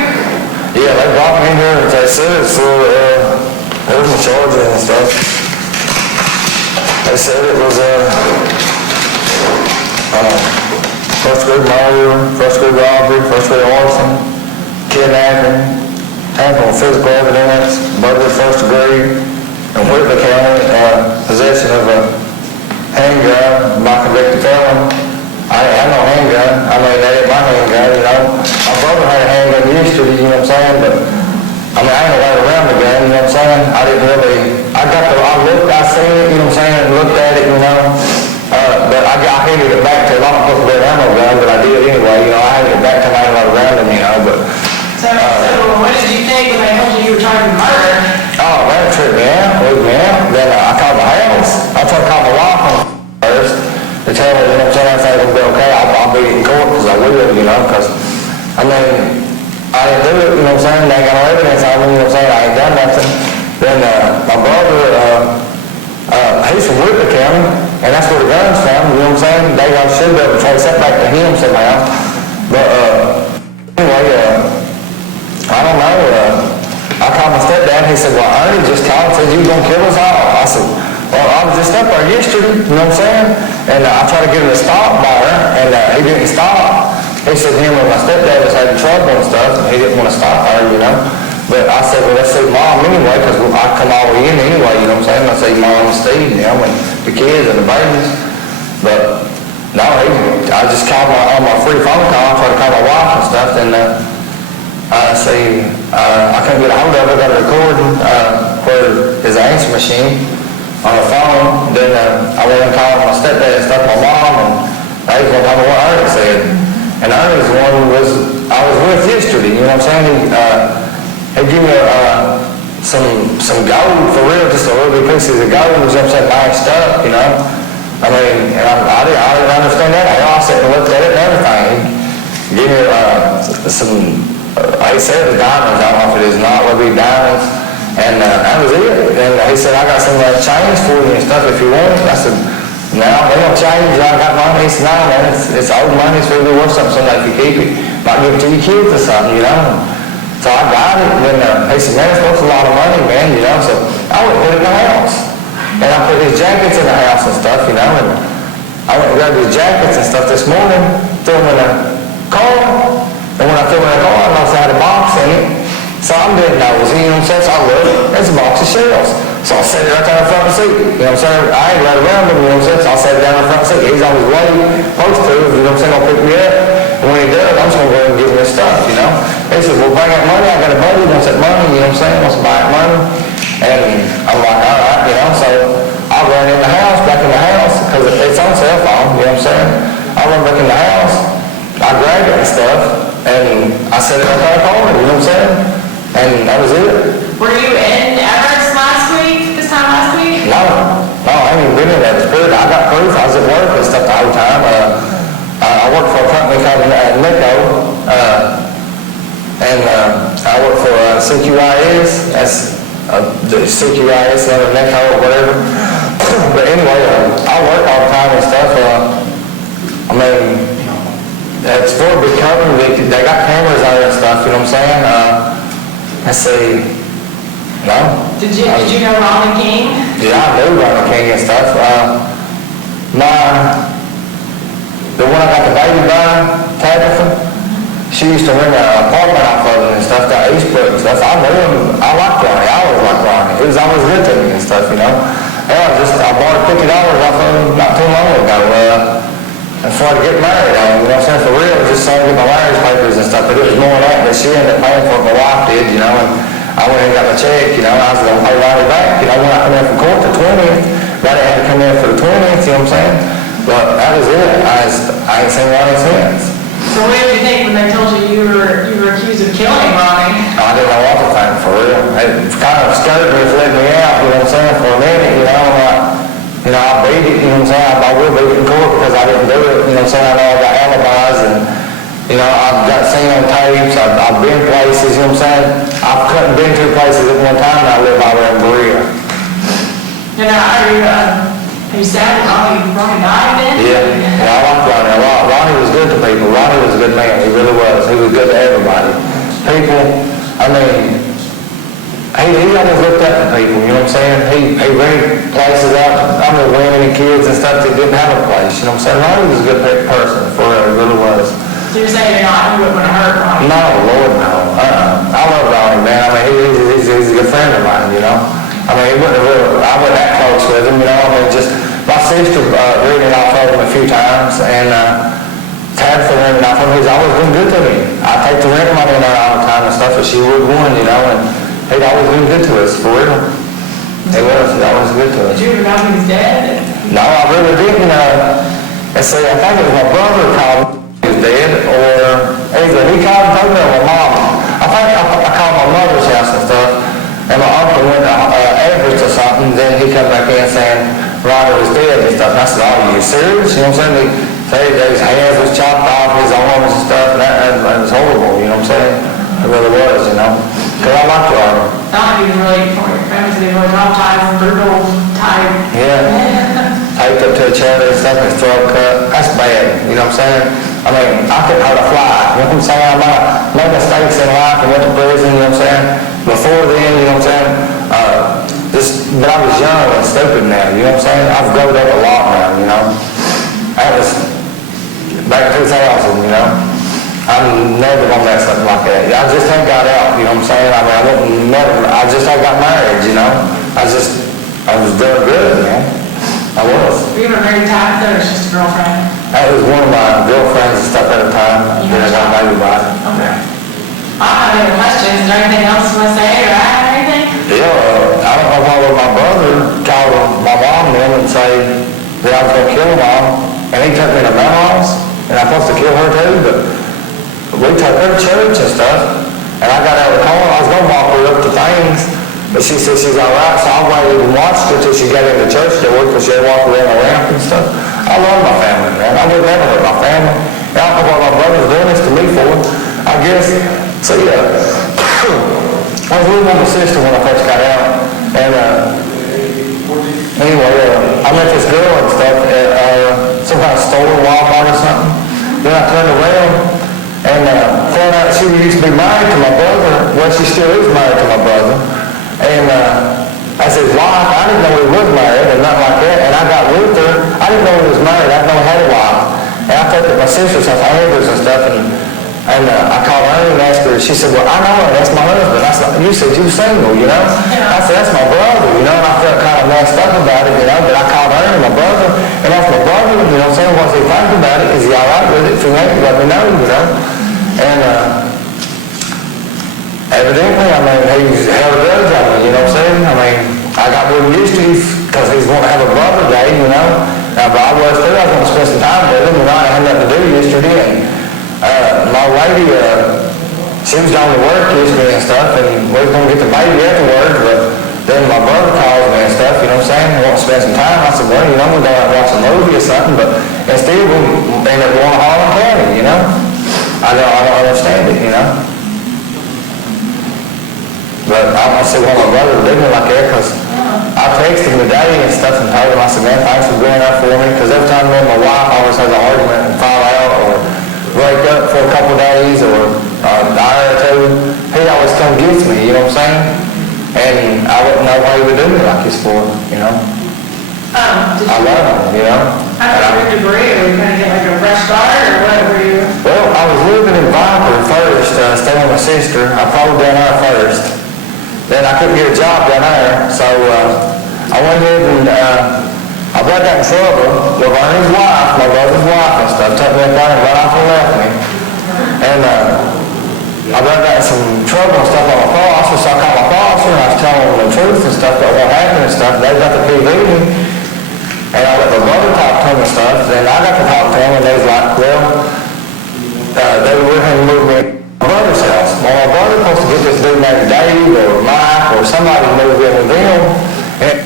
Yeah, they brought me in here and they said it's there was some charges and stuff. They said it was first degree murder, first degree robbery, first degree arson, kidnapping, handling physical evidence, murder first degree, and Whitley County, possession of a handgun by convicted felon. I didn't have no handgun. I mean, they didn't my handgun, you know. My brother had a handgun yesterday, you know what I'm saying, but I mean, I ain't right around the gun, you know what I'm saying. I didn't really, I seen it, you know what I'm saying, looked at it, you know. But I handed it back to, I'm not supposed to be an ammo gun, but I did anyway, you know, I handed it back to my right around him, you know, but. So what did you think when they told you you were charged with murder? Oh, will, you know, because, I mean, I didn't do it, you know what I'm saying, they ain't got no evidence on me, you know what I'm saying, I ain't done nothing. Then, my brother, he's from Whitley County, and that's where the gun's from, you know what I'm saying, they should be able to trace that back to him somehow. But, anyway, I don't know, I called my stepdad, he said, well, Ernie just called and said you was gonna kill us all. I said, well, I was just up there yesterday, you know what I'm saying? And I tried to get him to stop by her, and he didn't stop. He said him and my stepdad was having trouble and stuff, and he didn't want to stop her, you know? But I said, well, let's see Mom anyway, because I come all the way in anyway, you know what I'm saying? I see Mom and Steve, you know, and the kids and the babies. But, no, I just called on my free phone call, I tried to call my wife and stuff, and I couldn't get a hold of it, got a recording where his answer machine on the phone. Then I went and called my stepdad and stuff, my mom, and they was going to tell me what Ernie said. And Ernie's the one I was with yesterday, you know what I'm saying? He gave me some gold for real, just a little bit pieces of gold, you know what I'm saying, nice stuff, you know? I mean, and I didn't understand that. I sat and looked at it and everything. He gave me he said the diamonds, I don't know if it is not, will be diamonds, and that was it. And he said, I got some change for you and stuff if you want it. I said, no, they don't change, I got money. He said, no, man, it's old money, it's really worth something someday if you keep it. Might give it to your kids or something, you know. So I got it, and then he said, man, it's worth a lot of money, man, you know. So I went and put it in the house. And I put his jackets in the house and stuff, you know, and I went and grabbed his jackets and stuff this morning, threw them in the car. And when I threw it in the car, I noticed I had a box in it. So I'm dead nosy, you know what I'm saying? So I looked, there's a box of shells. So I set it right down in the front seat, you know what I'm saying? I ain't right around him, you know what I'm saying? So I set it down in the front seat. He's on his way, supposed to, you know what I'm saying, gonna pick me up. And when he does, I'm just gonna go ahead and give him his stuff, you know? He says, well, bring that money, I got a buddy who wants that money, you know what I'm saying? Wants to buy that money. And I'm like, all right, you know, so I run in the house, back in the house, because it's on cell phone, you know what I'm saying? I run back in the house, I grabbed it and stuff, and I set it up on the corner, you know what I'm saying? And that was it. Were you in Everest this time last week? No, I ain't even been in that. It's good. I got proof. I was at work and stuff the whole time. I work for a company called NICO, and I work for CQIS. That's the CQIS under NICO or whatever. But anyway, I work all the time and stuff. I mean, it's for a big company. They got cameras on it and stuff, you know what I'm saying? Let's see. No. Did you know Ronnie King? Yeah, I knew Ronnie King and stuff. The one I got the baby by, Tabitha, she used to rent an apartment off of him and stuff, that Eastbrook and stuff. I knew him. I liked Ronnie. I always liked Ronnie. He was always good to me and stuff, you know. I borrowed $50 off of him not too long ago. Before I get married, you know what I'm saying, for real, just so I get my marriage papers and stuff, but it was more than that she ended up paying for it, my wife did, you know, and I went and got my check, you know, I was going to pay Ronnie back, you know, when I come in from court the 20th, Ronnie had to come in for the 20th, you know what I'm saying, but that was it, I ain't seen Ronnie since. So what did you think when they told you were accused of killing Ronnie? I didn't know what to think, for real, it kind of scared me to let me out, you know what I'm saying, for a minute, you know, I beat it, you know what I'm saying, I will beat it in court because I didn't do it, you know what I'm saying, I know I got alibis and, you know, I've got seen on tapes, I've been places, you know what I'm saying, I've couldn't been two places at one time and I live out there in Berea. You know, are you sad Ronnie died then? Yeah, I like Ronnie a lot. Ronnie was good to people, Ronnie was a good man, he really was, he was good to everybody. People, I mean, he always looked up to people, you know what I'm saying? He rented places out, I mean, women and kids and stuff that didn't have a place, you know what I'm saying? Ronnie was a good person, for real, he really was. So you're saying you wouldn't want to hurt Ronnie? No, Lord, no. I love Ronnie, man. I mean, he's a good friend of mine, you know? I mean, I wasn't that close with him, you know? I mean, just, my sister rented off of him a few times, and Tabitha rented off of him. He's always been good to me. I take the rent money in there all the time and stuff, but she would one, you know, and he'd always been good to us, for real. He was, he's always good to us. Did you ever know he was dead? No, I really didn't. Let's see, I think it was my brother called he was dead, or either he called me or my mom. I think I called my mother's house and stuff, and my uncle went to Everest or something, then he come back in saying Ronnie was dead and stuff, and I said, oh, you serious? You know what I'm saying? So his hands was chopped off, his arms and stuff, and that was horrible, you know what I'm saying? It really was, you know? Cause I liked Robert. Not even really for your friends, they were all tired, brutal, tired. Yeah. Taped up to a chair and stuff, his throat cut. That's bad, you know what I'm saying? I mean, I couldn't hurt a fly, you know what I'm saying? I might make mistakes in life and went to prison, you know what I'm saying? Before then, you know what I'm saying? But I was young and stupid now, you know what I'm saying? I've grown up a lot now, you know? That was back in 2000, you know? I'm never gonna mess something like that. I just ain't got out, you know what I'm saying? I mean, I just ain't got married, you know? I was doing good, man. I was. You were very tired, there was just a girlfriend. That was one of my girlfriends and stuff at the time, that I got married by. Okay. I don't have any questions, is there anything else you want to say or add or anything? Yeah, I don't know why would my brother called my mom then and say that I was gonna kill mom, and he took me to my mom's, and I'm supposed to kill her too, but we took her to church and stuff, and I got out of the car, I was gonna walk her up to things, but she said she's all right, so I waited and watched her till she got into church door, because she had walked around the ramp and stuff. I love my family, man. I would never hurt my family. I don't know what my brother's doing this to me for. I guess, so yeah. I was living with my sister when I first got out, and anyway, I met this girl and stuff at some kind of store, Walmart or something. Then I turned around and found out she used to be married to my brother. Well, she still is married to my brother. And I said, wife, I didn't know he was married and nothing like that. And I got with her. I didn't know he was married. I didn't know he had a wife. And I thought that my sister's house, neighbors and stuff, and I called her and asked her. She said, well, I know her. That's my husband. I said, you said you were single, you know? I said, that's my brother, you know? And I felt kind of messed up about it, you know? But I called her and my brother, and asked my brother, you know what I'm saying? What's he thinking about it? Is he all right with it? If he ain't, let me know, you know? And evidently, I mean, he's held a grudge on me, you know what I'm saying? I mean, I got real used to him because he's going to have a brother day, you know? But I was too. I was going to spend some time with him, and I had nothing to do yesterday. And my lady, she was going to work yesterday and stuff, and we was going to get the baby afterwards, but then my brother calls me and stuff, you know what I'm saying? He wants to spend some time. I said, well, you know, we're going to watch a movie or something, but instead we ended up going to Harlan County, you know? I don't understand it, you know? But I don't see why my brother would do me like that, because I texted him today and stuff and told him, I said, man, thanks for doing that for me, because every time me and my wife always has an argument and fall out or break up for a couple of days or a hour or two, he always come get me, you know what I'm saying? And I wouldn't know why he would do me like this for, you know? I love him, you know? After your degree, are you going to get like a fresh start or what were you? Well, I was living in Viper first, staying with my sister. I followed down there first. Then I couldn't get a job down there, so I went ahead and I got in trouble with Ernie's wife, my brother's wife and stuff, took me up there and right off and left me. And I got in some trouble and stuff on my pastor, so I called my pastor and I was telling them the truth and stuff about what happened and stuff. They got the PV and I let my brother talk to him and stuff, and I got to talk to him and they was like, well, they were going to move me to my brother's house. Well, my brother was supposed to get this dude named Dave or Mike or somebody to move in with them. And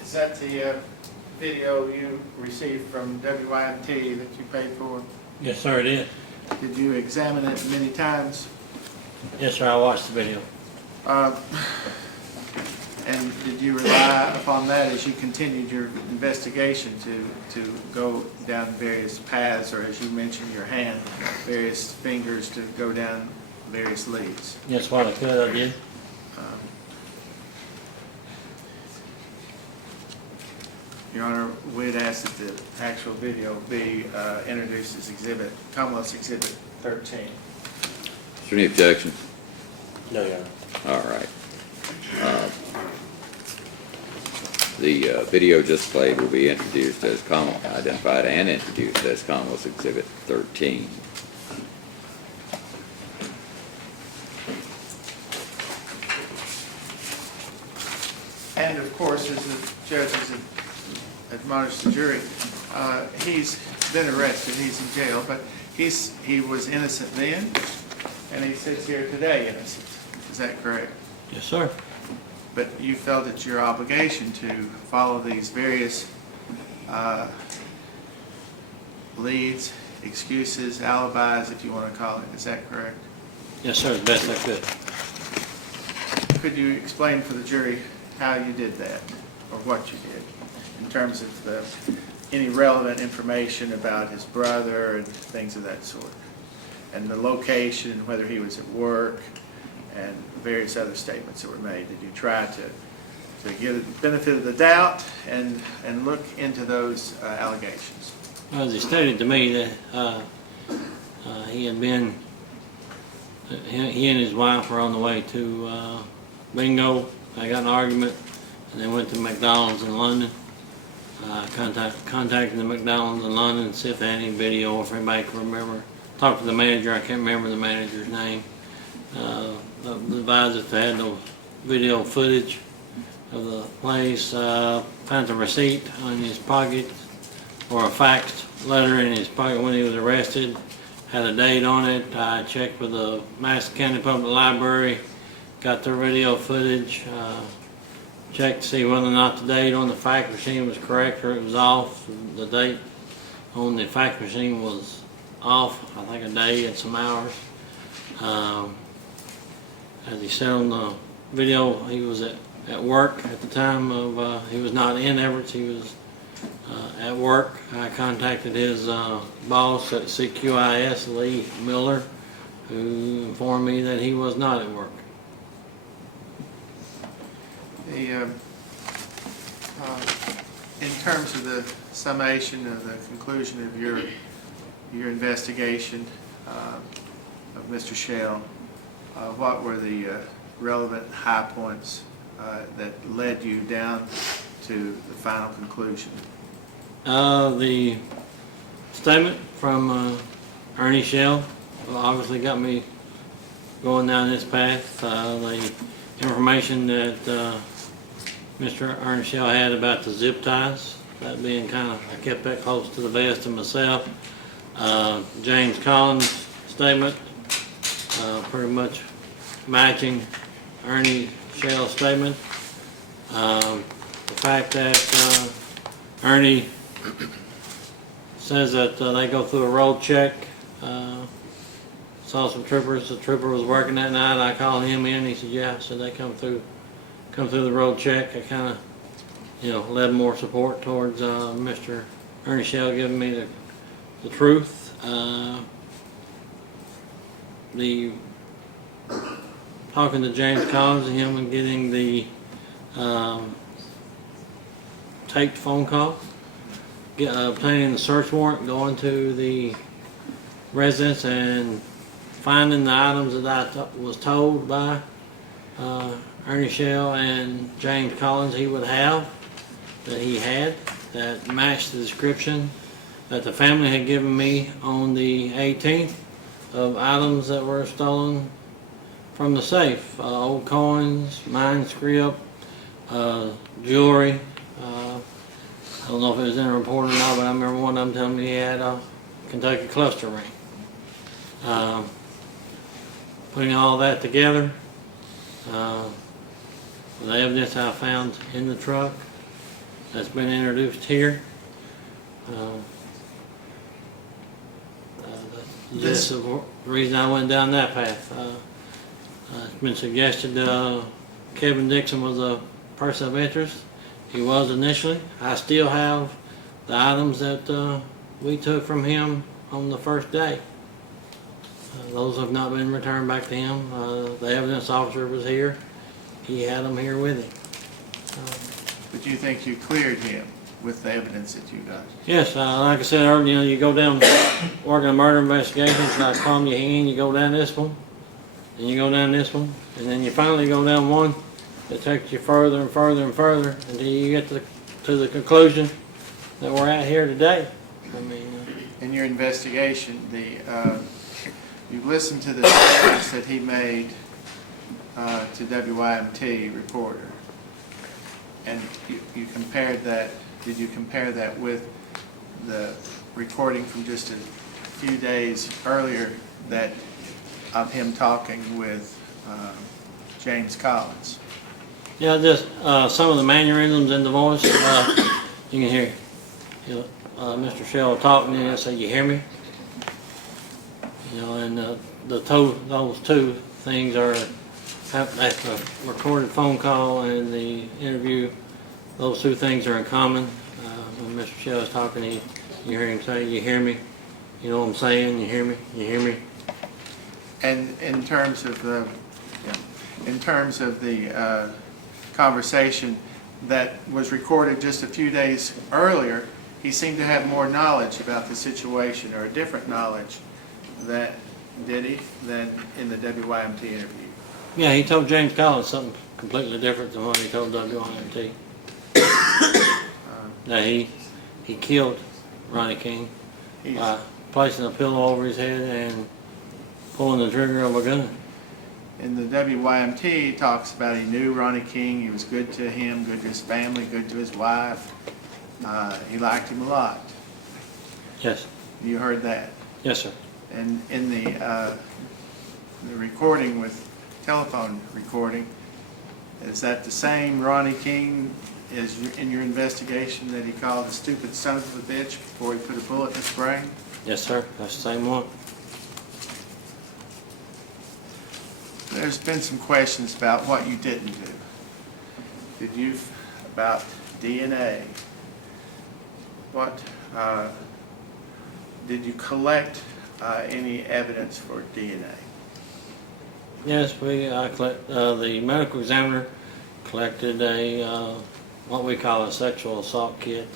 Is that the video you received from WYMT that you paid for? Yes, sir, it is. Did you examine it many times? Yes, sir, I watched the video. And did you rely upon that as you continued your investigation to go down various paths, or as you mentioned, your hand, various fingers to go down various leads? Yes, what I could, I did. Your Honor, we'd ask that the actual video be introduced as Commonwealth's Exhibit 13. Is there any objection? No, Your Honor. All right. The video just played will be introduced as identified and introduced as Commonwealth's Exhibit 13. And of course, as the judge has admonished the jury, he's been arrested, he's in jail, but he was innocent then, and he sits here today innocent. Is that correct? Yes, sir. But you felt it's your obligation to follow these various leads, excuses, alibis, if you want to call it. Is that correct? Yes, sir, as best I could. Could you explain for the jury how you did that, or what you did, in terms of any relevant information about his brother and things of that sort, and the location, whether he was at work, and various other statements that were made? Did you try to give the benefit of the doubt and look into those allegations? Well, he stated to me that he had been, he and his wife were on the way to bingo. They got in an argument, and they went to McDonald's in London. Contacted the McDonald's in London to see if they had any video, or if anybody could remember. Talked to the manager. I can't remember the manager's name. Advised if they had no video footage of the place. Found a receipt in his pocket, or a faxed letter in his pocket when he was arrested. Had a date on it. I checked with the Madison County Public Library, got their video footage, checked to see whether or not the date on the fax machine was correct or it was off. The date on the fax machine was off, I think a day and some hours. As he said on the video, he was at work at the time of, he was not in Everett, he was at work. I contacted his boss at CQIS, Lee Miller, who informed me that he was not at work. In terms of the summation of the conclusion of your investigation of Mr. Shell, what were the relevant high points that led you down to the final conclusion? The statement from Ernie Shell obviously got me going down this path. The information that Mr. Ernie Shell had about the zip ties, that being kind of, I kept that close to the vest of myself. James Collins' statement, pretty much matching Ernie Shell's statement. The fact that Ernie says that they go through a road check. Saw some troopers. The trooper was working that night. I called him in. He said, "Yeah." So they come through the road check. I kind of, led more support towards Mr. Ernie Shell giving me the truth. The talking to James Collins and him and getting the taped phone call, obtaining the search warrant, going to the residence and finding the items that I was told by Ernie Shell and James Collins he would have, that he had, that matched the description that the family had given me on the 18th of items that were stolen from the safe. Old coins, mine script, jewelry. I don't know if it was in a report or not, but I remember one of them telling me he had a Kentucky cluster ring. Putting all that together, the evidence I found in the truck that's been introduced here. That's the reason I went down that path. It's been suggested Kevin Dixon was a person of interest. He was initially. I still have the items that we took from him on the first day. Those have not been returned back to him. The evidence officer was here. He had them here with him. But you think you cleared him with the evidence that you got? Yes, like I said earlier, you go down working a murder investigation, it's like palm your hand, you go down this one, and you go down this one, and then you finally go down one that takes you further and further and further until you get to the conclusion that we're at here today. I mean, in your investigation, you listened to the statements that he made to WYMT reporter, and you compared that. Did you compare that with the recording from just a few days earlier of him talking with James Collins. Yeah, just some of the mannerisms in the voice. You can hear Mr. Shell talking and say, "You hear me?" And those two things are at the recorded phone call and the interview. Those two things are in common. When Mr. Shell is talking, you hear him say, "You hear me? You know what I'm saying? You hear me? You hear me?" And in terms of the conversation that was recorded just a few days earlier, he seemed to have more knowledge about the situation, or a different knowledge, than in the WYMT interview. Yeah, he told James Collins something completely different than what he told WYMT. That he killed Ronnie King by placing a pillow over his head and pulling the trigger of a gun. In the WYMT, he talks about he knew Ronnie King, he was good to him, good to his family, good to his wife. He liked him a lot. Yes. You heard that? Yes, sir. And in the recording telephone recording, is that the same Ronnie King as in your investigation that he called the stupid son of a bitch before he put a bullet in his brain? Yes, sir. That's the same one. There's been some questions about what you didn't do. About DNA. Did you collect any evidence for DNA? Yes, the medical examiner collected what we call a sexual assault kit,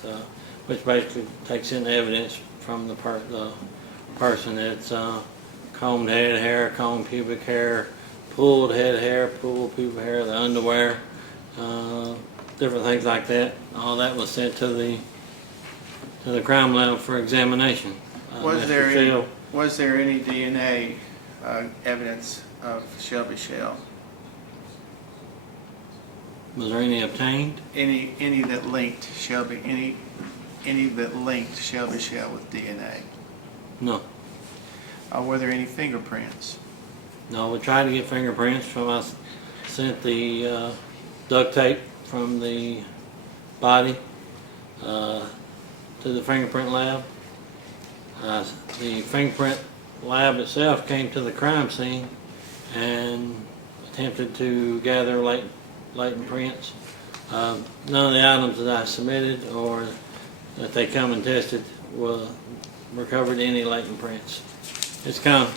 which basically takes in evidence from the person. It's combed head hair, combed pubic hair, pulled head hair, pulled pubic hair, the underwear, different things like that. All that was sent to the crime lab for examination. Was there any DNA evidence of Shelby Shell? Was there any obtained? Any that linked Shelby? Any that linked Shelby Shell with DNA? No. Were there any fingerprints? No, we tried to get fingerprints I sent the duct tape from the body to the fingerprint lab. The fingerprint lab itself came to the crime scene and attempted to gather latent prints. None of the items that I submitted or that they come and tested recovered any latent prints. It's kind of,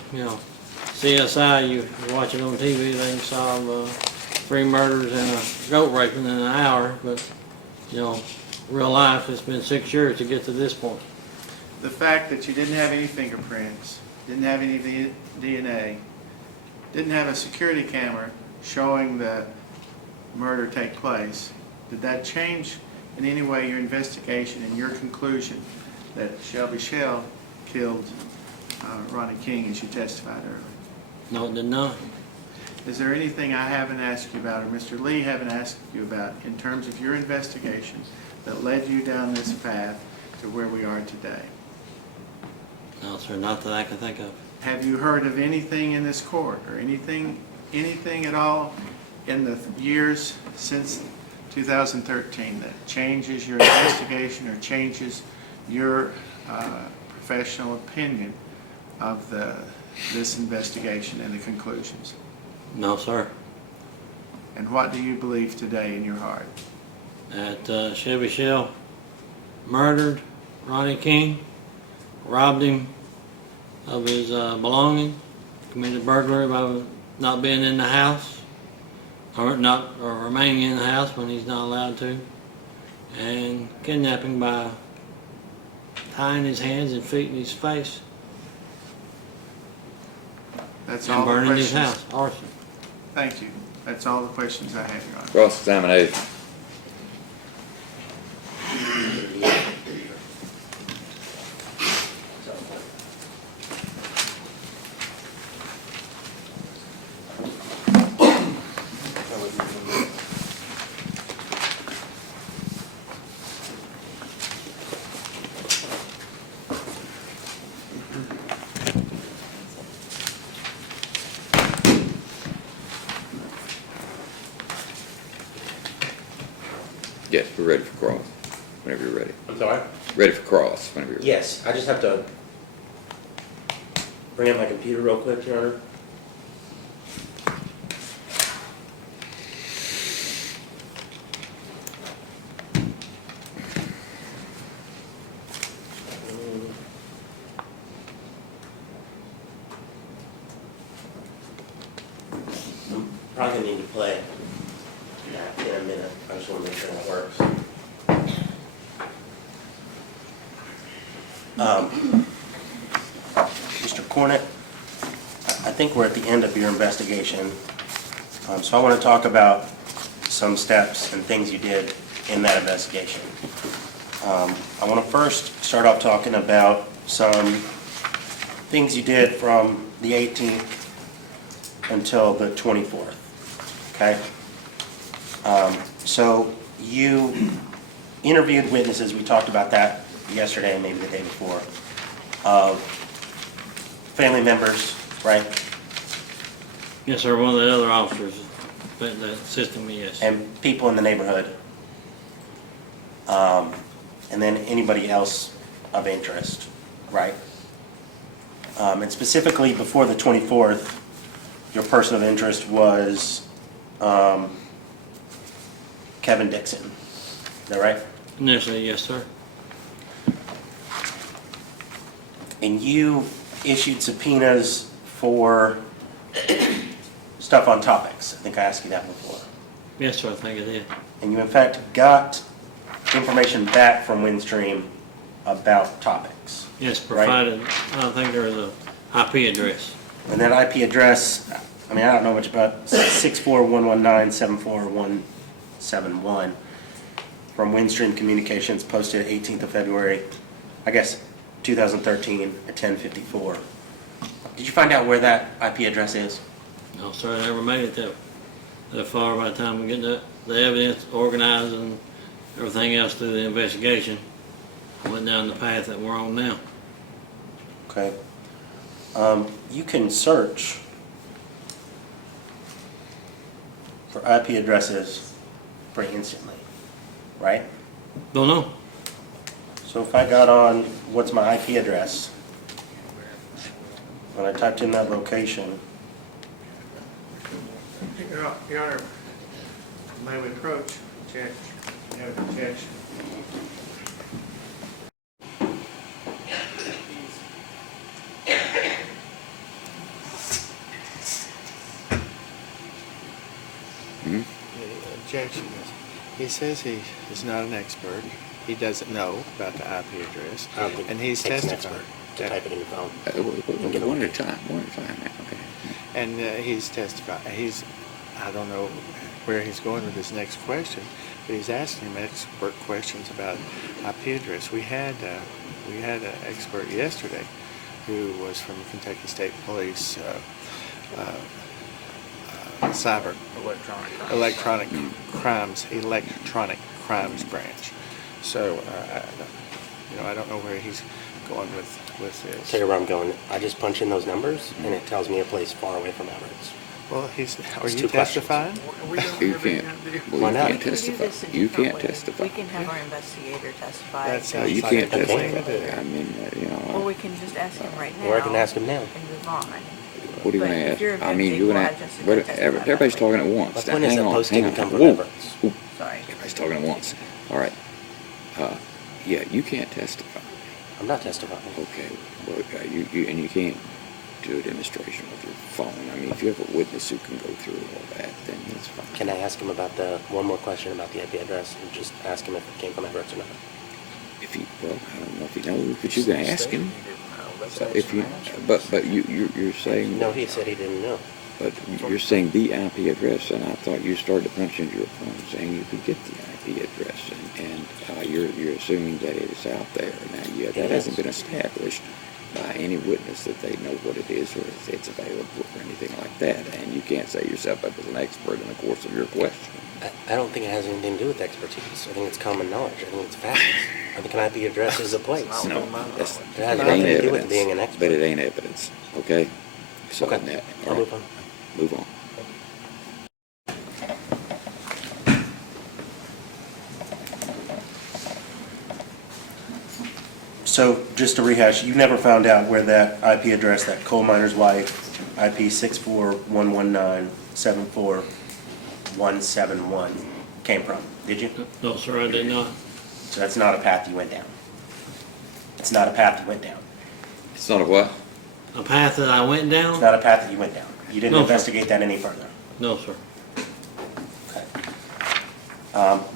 CSI, you watch it on TV, they solve 3 murders and a goat raping in an hour, but, real life, it's been 6 years to get to this point. The fact that you didn't have any fingerprints, didn't have any DNA, didn't have a security camera showing the murder take place, did that change in any way your investigation and your conclusion that Shelby Shell killed Ronnie King as you testified earlier? No, it did not. Is there anything I haven't asked you about, or Mr. Lee haven't asked you about, in terms of your investigation that led you down this path to where we are today? No, sir, not that I can think of. Have you heard of anything in this court, or anything at all in the years since 2013 that changes your investigation or changes your professional opinion of this investigation and the conclusions? No, sir. And what do you believe today in your heart? That Shelby Shell murdered Ronnie King, robbed him of his belongings, committed burglary by not being in the house, or remaining in the house when he's not allowed to, and kidnapping by tying his hands and feet in his face. That's and all the burning his questions. house, arson. Thank you. That's all the questions I have, Your Honor. Cross-examination. Yes, we're ready for cross, whenever you're ready. I'm sorry? Ready for cross, whenever you're ready. Yes, I just have to bring up my computer real quick, Your Honor. Probably gonna need to play that in a minute. I just wanna make sure that works. Mr. Cornett, I think we're at the end of your investigation. So I want to talk about some steps and things you did in that investigation. I want to first start off talking about some things you did from the 18th until the 24th, okay? So you interviewed witnesses, we talked about that yesterday and maybe the day before, of family members, right? Yes, sir, one of the other officers that assisted me, yes. And people in the neighborhood. And then anybody else of interest, right? And specifically before the 24th, your person of interest was Kevin Dixon. Is that right? Initially, yes, sir. And you issued subpoenas for stuff on topics. I think I asked you that before. Yes, sir, I think I did. And you in fact got information back from Windstream about topics. Yes, right? provided, I think there was a IP address. And that IP address, I mean, I don't know much about 64119-74171 from Windstream Communications, posted 18th of February, I guess, 2013 at 10:54. Did you find out where that IP address is? No, sir, I never made it that far by the time we get the evidence organized and everything else through the investigation. I went down the path that we're on now. Okay. You can search for IP addresses pretty instantly, right? Don't know. So if I got on what's my IP address, when I typed in that location, Your Honor, may we approach, check, have a objection? Objection is, he says he is not an expert. He doesn't know about the IP address. I don't think And he's it takes an testified. expert to type it in your phone. One at a time, now, okay. And he's testified, I don't know where he's going with his next question, but he's asking him expert questions about IP address. We had an expert yesterday who was from Kentucky State Police, cyber electronic crimes branch. So, I don't know where he's going with this. Tell you where I'm going. I just punch in those numbers and it tells me a place far away from Everett's. Well, are It's you two questions. testifying? You can't, Why well, not? you can't testify. You can't testify. We can have our investigator testify. That's No, you Sounds can't like a testify. plan to do. I mean, Or we can just ask him right now. Or I can ask him now. And move on. what are you But gonna if ask? you're I mean, objecting, you're gonna, we'll have Jessica testify everybody's that talking way. at once. But Now, when is hang that on, posting hang come on. from Whoa. Everett's? Ooh, Sorry. everybody's talking at once. All right. Yeah, you can't testify. I'm not testifying. Okay, well, and you can't do a demonstration with your phone. I mean, if you have a witness who can go through all that, then that's fine. Can I ask him about one more question about the IP address and just ask him if it came from Everett's or not? If he, well, I don't know if he knows, but you can ask him. So if you, but you're saying. No, he said he didn't know. But you're saying the IP address, and I thought you started to punch into your phone saying you could get the IP address, and you're assuming that it is out there. Now, yeah, that hasn't been established by any witness that they know what it is or if it's available or anything like that, and you can't say yourself up as an expert in the course of your question. I don't think it has anything to do with expertise. I think it's common knowledge. I think it's facts. I think an IP address is a place. No, It has it nothing ain't to do with being an evidence, expert. but it ain't evidence, okay? So, Okay, now, I'll all right, move on. move on. So just to rehash, you never found out where that IP address, that coal miner's wife, IP 64119747171 came from, did you? No, sir, I did not. So that's not a path you went down. It's not a path you went down. It's not a what? A path that I went It's down? not a path that you went down. You didn't No, sir. investigate that any further. No, sir. Okay.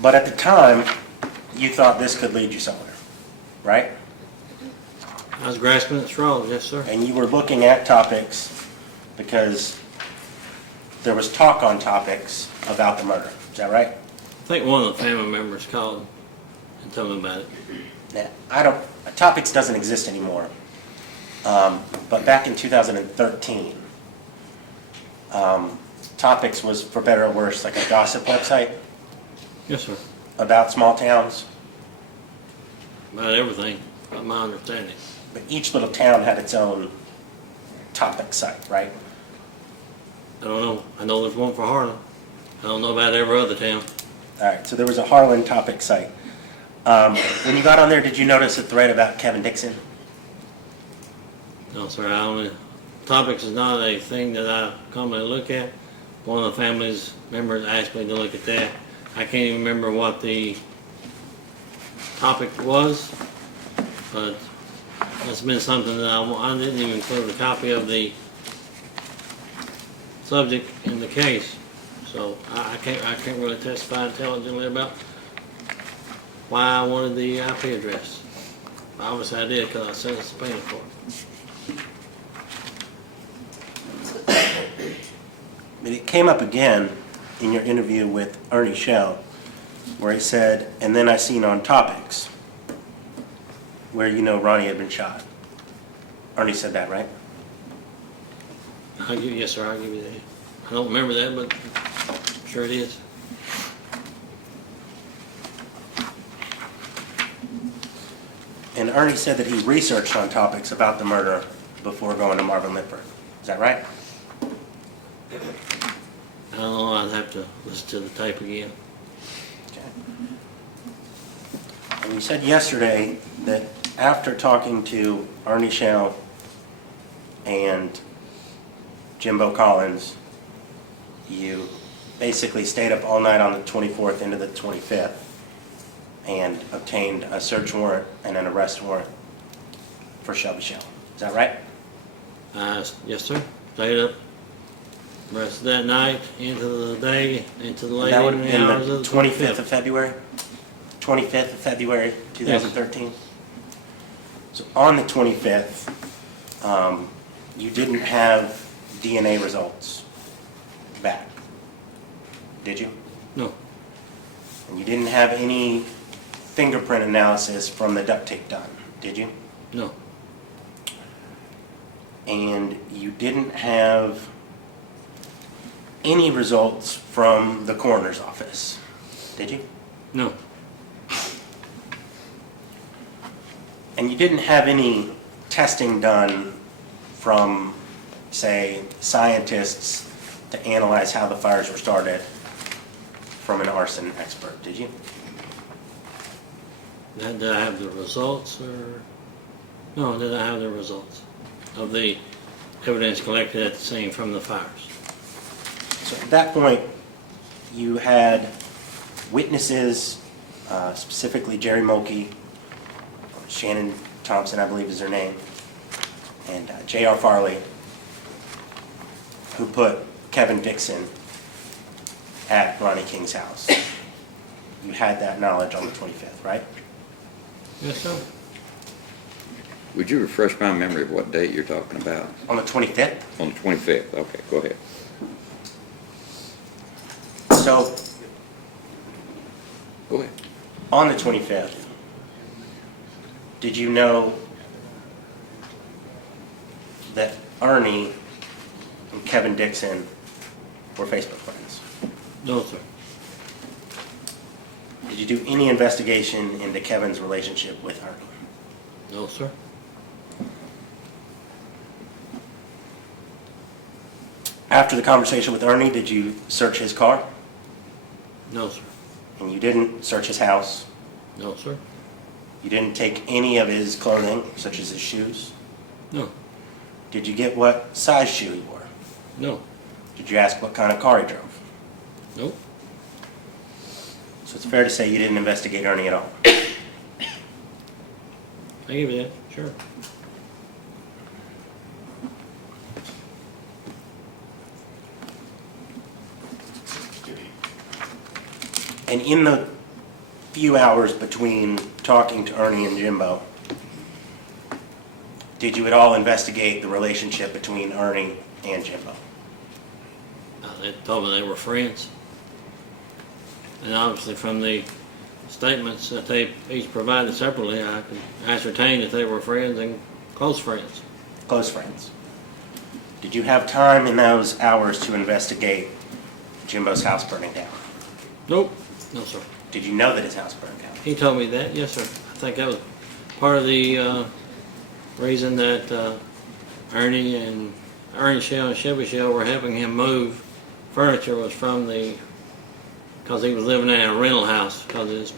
But at the time, you thought this could lead you somewhere, right? I was grasping at straws, yes, sir. And you were looking at topics because there was talk on topics about the murder. Is that right? I think one of the family members called and told me about it. Now, topics doesn't exist anymore. But back in 2013, topics was, for better or worse, like a gossip website Yes, sir. about small towns. About everything, by my understanding. But each little town had its own topic site, right? I don't know. I know there's one for Harlan. I don't know about every other town. All right, so there was a Harlan topic site. When you got on there, did you notice a thread about Kevin Dixon? No, sir, I only, topics is not a thing that I commonly look at. One of the family's members asked me to look at that. I can't even remember what the topic was, but it's been something that I didn't even include a copy of the subject in the case. So I can't really testify intelligently about why I wanted the IP address. Obviously I did because I sent a subpoena for it. But it came up again in your interview with Ernie Shell, where he said, and then I seen on topics, where you know Ronnie had been shot. Ernie said that, right? Yes, sir, I'll give you that. I don't remember that, but I'm sure it is. And Ernie said that he researched on topics about the murder before going to Marvin Lippert. Is that right? I don't know, I'd have to listen to the tape again. Okay. And you said yesterday that after talking to Ernie Shell and Jimbo Collins, you basically stayed up all night on the 24th into the 25th and obtained a search warrant and an arrest warrant for Shelby Shell. Is that right? Yes, sir. Stayed up rest of that night, into the day, into the late That would have evening been hours the of the 25th of February? 25th of February, 2013? So on the 25th, you didn't have DNA results back, did you? No, And you didn't have any fingerprint analysis from the duct tape done, did you? no, And you didn't have any results from the coroner's office, did you? no, And you didn't have any testing done from, say, scientists to analyze how the fires were started from an arson expert, did you? Did I have the results or? No, did I have the results of the evidence collected at the scene from the fires? So at that point, you had witnesses, specifically Jerry Mulkey, Shannon Thompson, I believe is her name, and J.R. Farley, who put Kevin Dixon at Ronnie King's house. You had that knowledge on the 25th, right? Yes, sir. Would you refresh my memory of what date you're talking about? On the 25th? On the 25th, okay, go ahead. So, Go ahead. on the 25th, did you know that Ernie and Kevin Dixon were Facebook friends? No, sir. Did you do any investigation into Kevin's relationship with Ernie? No, sir. After the conversation with Ernie, did you search his car? No, sir. And you didn't search his house? No, sir. You didn't take any of his clothing, such as his shoes? No, Did you get what size shoe he wore? no, Did you ask what kind of car he drove? nope. So it's fair to say you didn't investigate Ernie at all. I give you that, sure. And in the few hours between talking to Ernie and Jimbo, did you at all investigate the relationship between Ernie and Jimbo? They told me they were friends. And obviously from the statements that they each provided separately, I could ascertain that they were friends and close friends. Close friends. Did you have time in those hours to investigate Jimbo's house burning down? Nope, no sir. Did you know that his house burned down? He told me that, yes sir. I think that was part of the reason that Ernie Shell and Shelby Shell were helping him move furniture was from because he was living in a rental house because his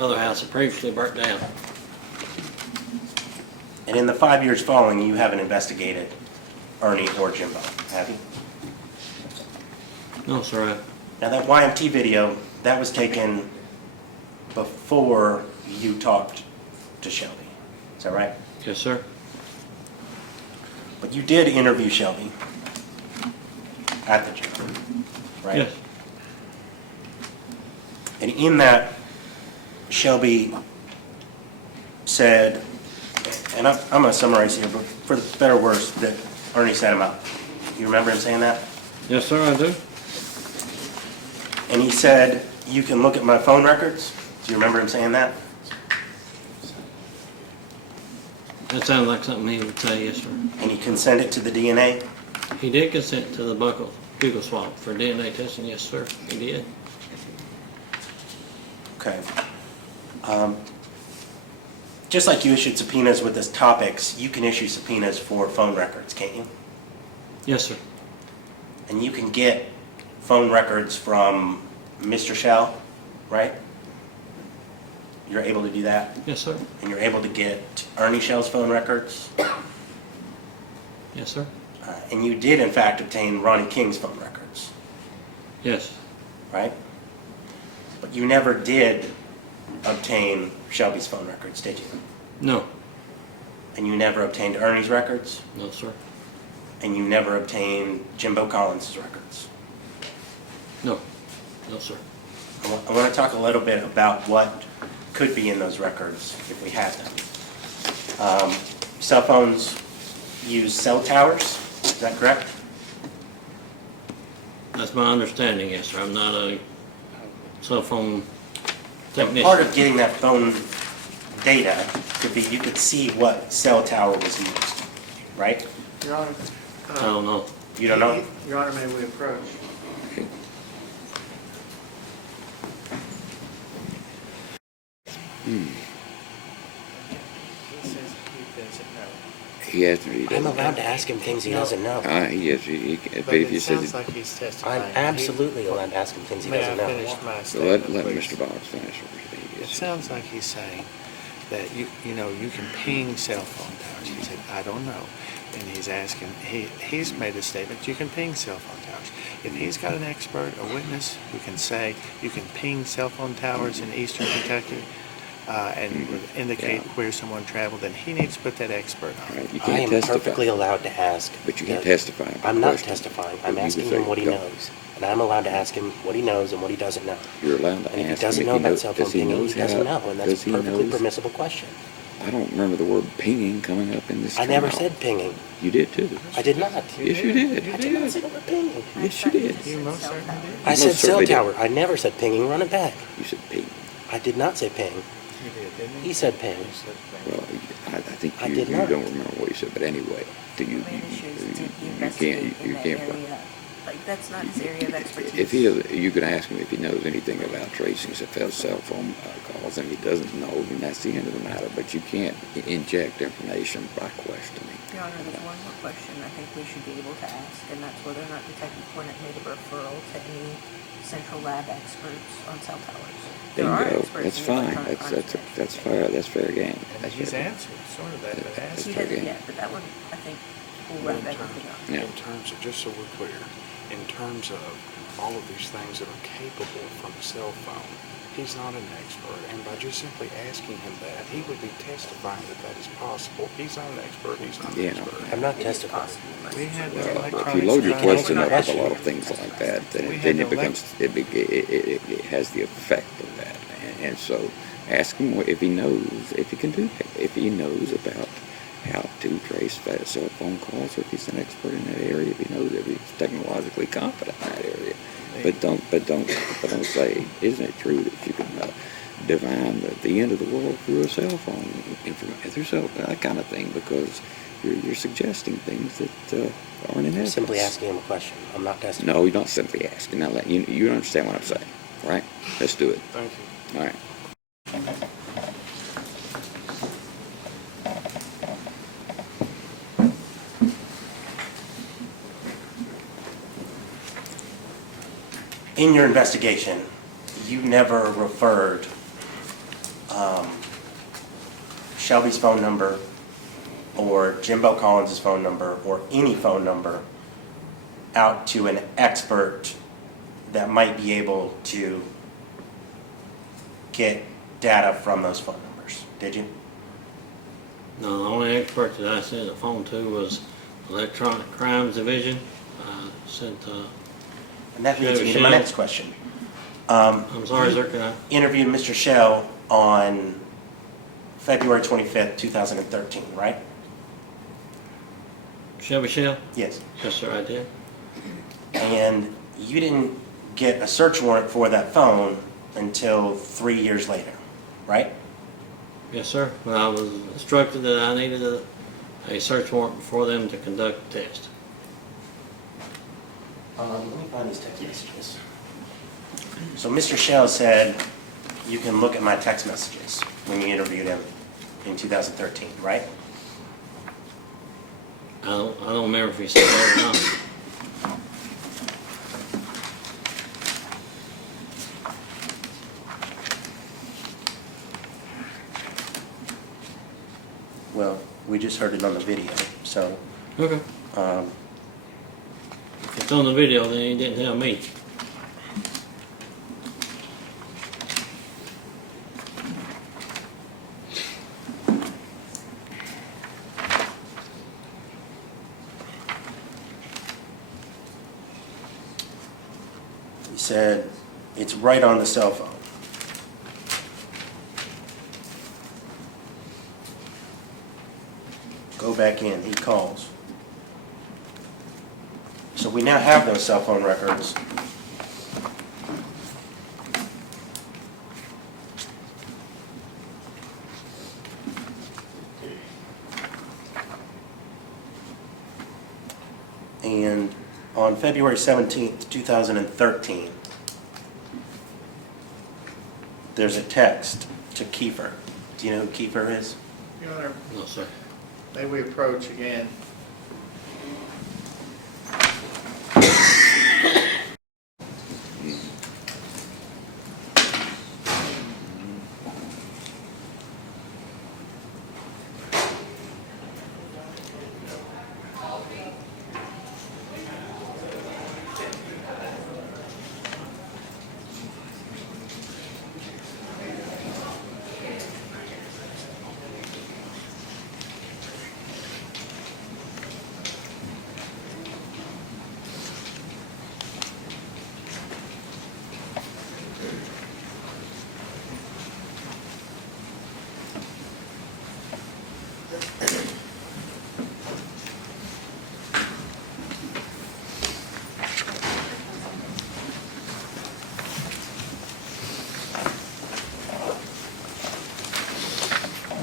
other house had previously burnt down. And in the 5 years following, you haven't investigated Ernie or Jimbo, have you? No sir. Now that YMT video, that was taken before you talked to Shelby. Is that right? Yes sir. But you did interview Shelby at the gym, right? Yes. And in that, Shelby said, and I'm going to summarize here, but for the better or worse, that Ernie set him up. You remember him saying that? Yes sir, I do. And he said, you can look at my phone records. Do you remember him saying that? That sounds like something he would say, yes sir. And he consented to the DNA? He did consent to the buccal swab for DNA testing, yes sir, he did. Okay. Just like you issued subpoenas with his topics, you can issue subpoenas for phone records, can't you? Yes sir. And you can get phone records from Mr. Shell, right? You're able to do that? Yes sir. And you're able to get Ernie Shell's phone records? Yes sir. And you did, in fact, obtain Ronnie King's phone records, Yes. right? But you never did obtain Shelby's phone records, did you? No. And you never obtained Ernie's records? No sir. And you never obtained Jimbo Collins' records? No. No sir. I want to talk a little bit about what could be in those records if we had them. Cell phones use cell towers, is that correct? That's my understanding, yes sir. I'm not a cell phone technician. Part of getting that phone data could be you could see what cell tower was used, right? Your Honor. I don't know. You don't know? Your Honor, may we approach? He has to be. I'm allowed to ask him things he doesn't know. He has, if But he it says, sounds like he's testifying. I'm absolutely allowed to ask him things he May I doesn't know. finish my so let statement, please? Mr. Boggs finish. It sounds like he's saying that you know, you can ping cell phone towers. He said, I don't know. And he's asking, he's made a statement, you can ping cell phone towers. If he's got an expert, a witness, who can say you can ping cell phone towers in eastern Kentucky, and indicate where someone traveled, then he needs to put that expert on. Right, you I can't am testify. perfectly allowed to ask. But you can the- testify. by I'm not question. testifying. But I'm you can asking say, him what he go. knows. And I'm allowed to ask him what he knows and what he doesn't know. You're allowed to And if he ask doesn't him know if he about knows, cell phone does he pinging, knows he doesn't how, know, and does that's a he perfectly knows? permissible question. I don't remember the word pinging coming up in this I never trial. said pinging. You did too. I did not. Yes, you did. I did not say the word pinging. Yes, you did. You most certainly did. I Most said cell certainly did. tower. I never said pinging. Run it back. You said ping. I did not say ping. You did, didn't you? He said ping. You said Well, I think I you did not. don't remember what you said, but anyway, you can't. Like, that's not his area of expertise. If you could ask him if he knows anything about tracing cell phone calls, and he doesn't know, then that's the end of the matter. But you can't inject information by questioning. Your Honor, there's one more question I think we should be able to ask, and that's whether or not Detective Cornett made a referral to any central lab experts on cell towers. there are Bingo, experts that's in fine, electronic contracts. that's fair game. And That's he's fair. answered sort of that, but That's He ask fair hasn't game. yet, but that one, I think, will Well, wrap in everything up. Yeah. In terms of, just so we're clear, in terms of all of these things that are capable from a cell phone, he's not an expert, and by just simply asking him that, he would be testifying that that is possible. He's not an expert, he's not an Yeah. expert. I'm not testifying. We had the Well, if electronic. you load your sign- question up with a question. lot of things like that, We then, had then the it becomes, it has the effect of that. And so ask him if he knows, if he can do that, if he knows about how to trace cell phone calls, or if he's an expert in that area, if he knows, if he's technologically competent in that area. But don't say, isn't it true that you can divine the end of the world through a cell phone, that kind of thing, because you're suggesting things that aren't in evidence. Simply asking him a question. I'm not testifying. No, you're not simply asking. Now, you understand what I'm saying, right? Let's do it. Thank you. All right. In your investigation, you never referred Shelby's phone number or Jimbo Collins' phone number or any phone number out to an expert that might be able to get data from those phone numbers, did you? No, the only expert that I sent a phone to was Electronic Crimes Division. I sent, And that leads me to my next question. I'm sorry, sir, can I? Interviewed Mr. Shell on February 25th, 2013, right? Shelby Shell? Yes. Yes, sir, I did. And you didn't get a search warrant for that phone until 3 years later, right? Yes, sir. Well, I was instructed that I needed a search warrant for them to conduct the test. Let me find these text messages. So Mr. Shell said, you can look at my text messages when you interviewed him in 2013, right? I don't remember if he said that or not. Well, we just heard it on the video, so Okay. If it's on the video, then he didn't tell me. he said it's right on the cell phone. Go back in, he calls. So we now have those cell phone records. And on February 17th, 2013, there's a text to Kiefer. Do you know who Kiefer is? Your Honor, No, sir. may we approach again?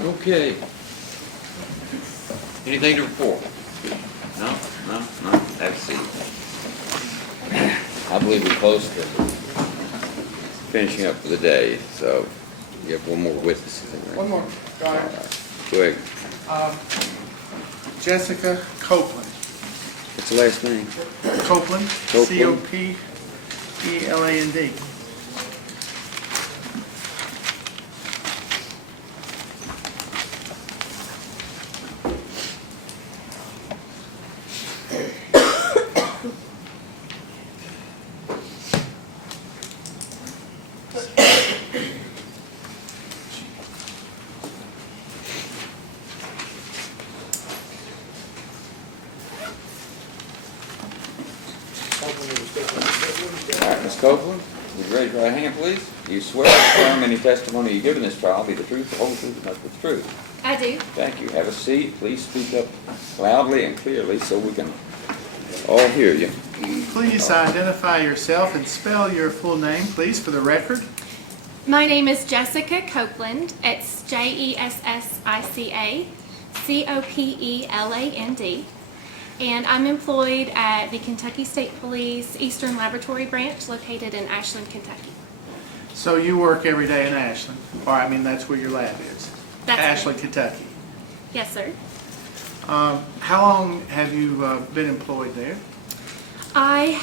Okay. Anything to report? No? Have a seat. I believe we're close to finishing up for the day, so you have one more witness. Is that right? One more, go All ahead. right. Go ahead. Jessica Copeland. What's the last name? Copeland, Copeland. Coppeland. Ms. Copeland, would you raise your right hand, please? You swear or affirm any testimony you give in this trial be the truth, the whole truth, and nothing but the truth? I do. Thank you. Have a seat. Please speak up loudly and clearly so we can all hear you. Please identify yourself and spell your full name, please, for the record. My name is Jessica Copeland. It's Jessica Copeland. And I'm employed at the Kentucky State Police Eastern Laboratory Branch located in Ashland, Kentucky. So you work every day in Ashland, or I mean, that's where your lab is? That's Ashland, Kentucky. Yes, sir. How long have you been employed there? I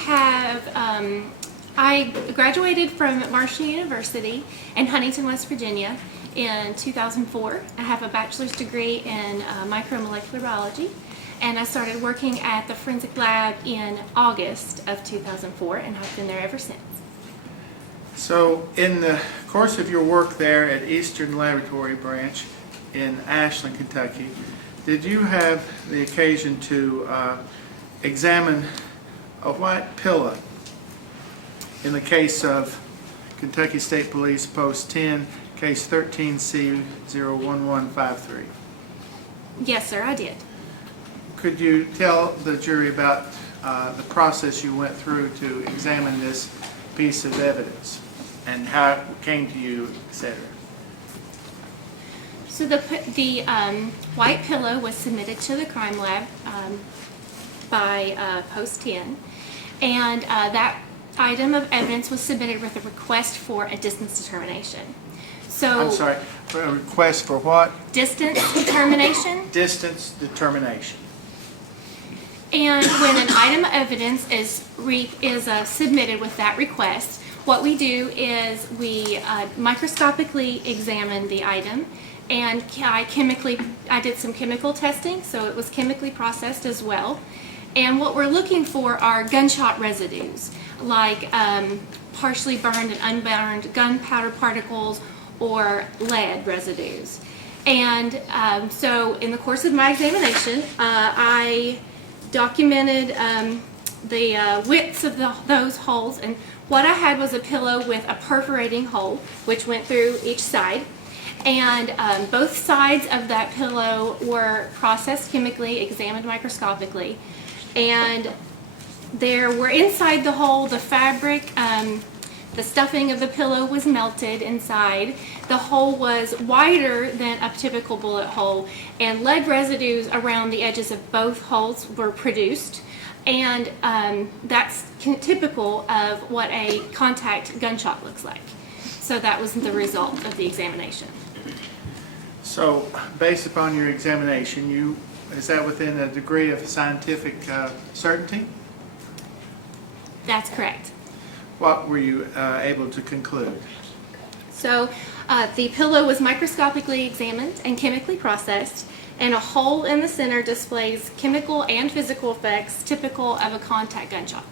graduated from Marshall University in Huntington, West Virginia in 2004. I have a bachelor's degree in micromolecular biology, and I started working at the forensic lab in August of 2004, and I've been there ever since. So in the course of your work there at Eastern Laboratory Branch in Ashland, Kentucky, did you have the occasion to examine a white pillow in the case of Kentucky State Police Post 10, case 13C01153? Yes, sir, I did. Could you tell the jury about the process you went through to examine this piece of evidence and how it came to you, etc.? So the white pillow was submitted to the crime lab by Post 10, and that item of evidence was submitted with a request for a distance determination. So I'm sorry, for a request for what? Distance determination. Distance determination. And when an item of evidence is submitted with that request, what we do is we microscopically examine the item, and I did some chemical testing, so it was chemically processed as well. And what we're looking for are gunshot residues, like partially burned and unburned gunpowder particles or lead residues. And so in the course of my examination, I documented the widths of those holes, and what I had was a pillow with a perforating hole which went through each side, and both sides of that pillow were processed chemically, examined microscopically, and there were inside the hole the fabric, the stuffing of the pillow was melted inside. The hole was wider than a typical bullet hole, and lead residues around the edges of both holes were produced. And that's typical of what a contact gunshot looks like. So that was the result of the examination. So based upon your examination, is that within a degree of scientific certainty? That's correct. What were you able to conclude? So the pillow was microscopically examined and chemically processed, and a hole in the center displays chemical and physical effects typical of a contact gunshot.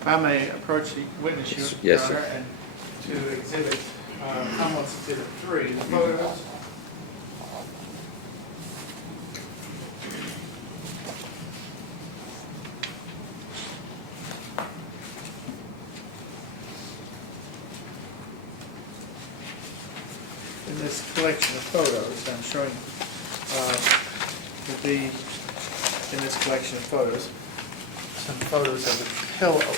If I may approach the witness, Yes, Your sir. Honor, and to exhibit almost Exhibit 3, the photos. In this collection of photos I'm showing will be in this collection of photos some photos of the pillow.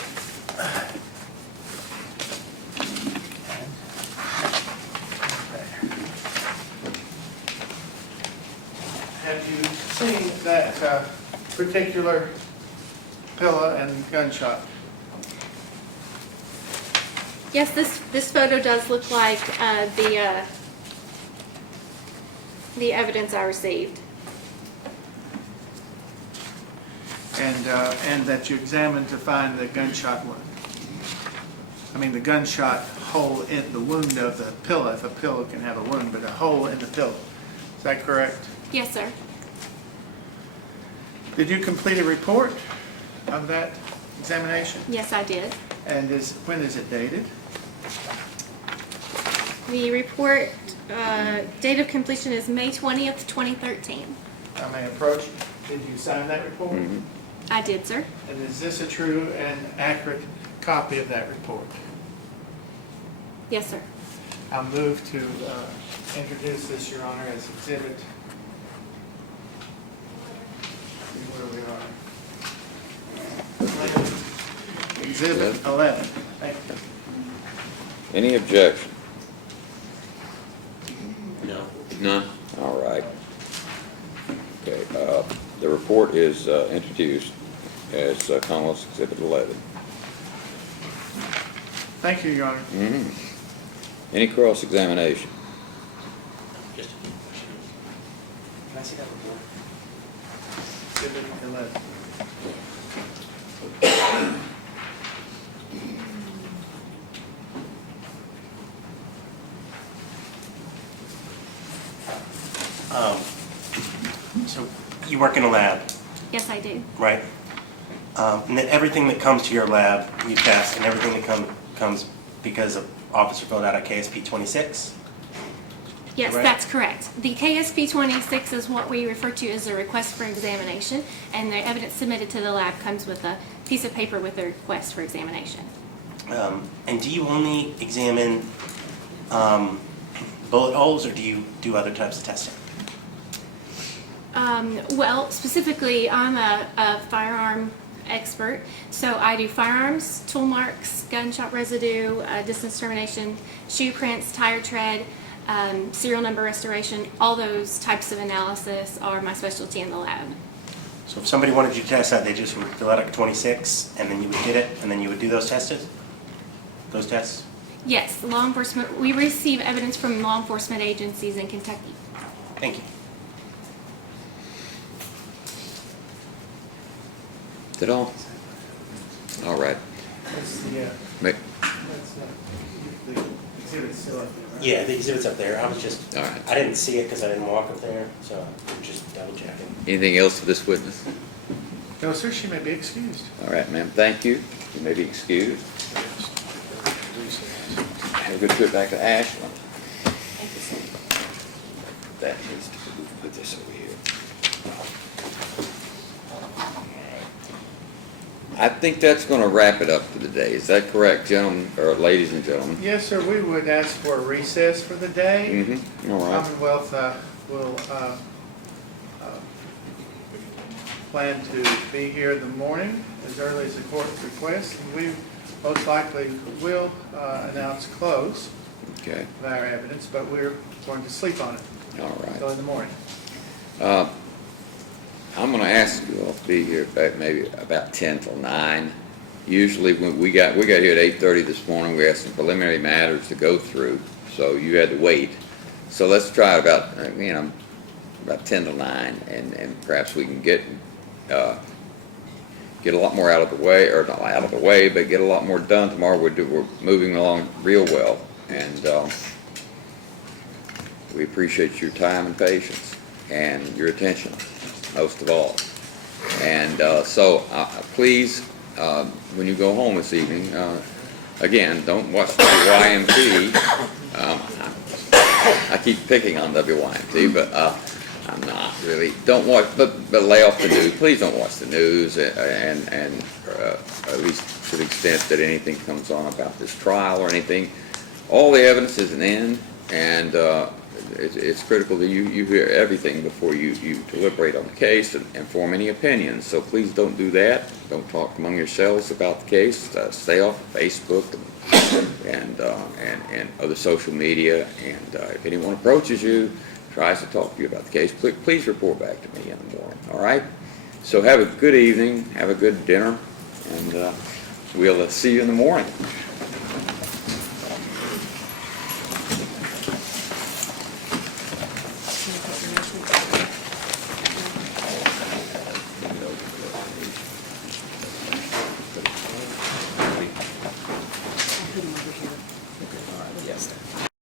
Have you seen that particular pillow and gunshot? Yes, this photo does look like the evidence I received. And that you examined to find the gunshot wound. I mean, the gunshot hole in the wound of the pillow, if a pillow can have a wound, but a hole in the pillow. Is that correct? Yes, sir. Did you complete a report of that examination? Yes, I did. And when is it dated? The report date of completion is May 20th, 2013. I may approach. Did you sign that report? Mhm. I did, sir. And is this a true and accurate copy of that report? Yes, sir. I'll move to introduce this, Your Honor, as exhibit. See where we are. Exhibit 11. Thank you. Any objection? No. None? All right. Okay, the report is introduced as Commonwealth's Exhibit 11. Thank you, Your Honor. Any cross-examination? Just a few questions. Can I see that report? Exhibit 11. So you work in a lab, Yes, I do. right? And then everything that comes to your lab, you test, and everything that comes because an officer filled out a KSP 26? Yes, Correct. that's correct. The KSP 26 is what we refer to as a request for examination, and the evidence submitted to the lab comes with a piece of paper with a request for examination. And do you only examine bullet holes, or do you do other types of testing? Well, specifically, I'm a firearm expert, so I do firearms, tool marks, gunshot residue, distance determination, shoe prints, tire tread, serial number restoration. All those types of analysis are my specialty in the lab. So if somebody wanted you to test that, they just would fill out a 26, and then you would get it, and then you would do those tests? Those tests? Yes, law enforcement, we receive evidence from law enforcement agencies in Kentucky. Thank you. Is that all? All right. That's the, Ma- the exhibit's still up there, right? Yeah, the exhibit's up there. I was just, All right. I didn't see it because I didn't walk up there, so I'm just double checking. Anything else for this witness? No, sir, she may be excused. All right, ma'am, thank you. You may be excused. Have a good trip back to Ashland. That needs to be, put this over here. I think that's going to wrap it up for the day. Is that correct, gentlemen, or ladies and gentlemen? Yes, sir, we would ask for a recess for the day. Mm-hmm, all right. Commonwealth will plan to be here in the morning as early as the court requests, and we most likely will announce close Okay, of our evidence, but we're going to sleep on it all until right. in the morning. I'm going to ask you all to be here back maybe about 10 till 9. Usually when we got here at 8:30 this morning, we had some preliminary matters to go through, so you had to wait. So let's try about 10 till 9, and perhaps we can get a lot more out of the way, or not out of the way, but get a lot more done tomorrow. We're moving along real well, and we appreciate your time and patience and your attention, most of all. And so please, when you go home this evening, again, don't watch WYMT. I keep picking on WYMT, but I'm not really. Don't watch, but lay off the news. Please don't watch the news, and at least to the extent that anything comes on about this trial or anything. All the evidence is in, and it's critical that you hear everything before you deliberate on the case and form any opinions. So please don't do that. Don't talk among yourselves about the case. Stay off Facebook and other social media. And if anyone approaches you, tries to talk to you about the case, please report back to me in the morning. All right? So have a good evening. Have a good dinner, and we'll see you in the morning.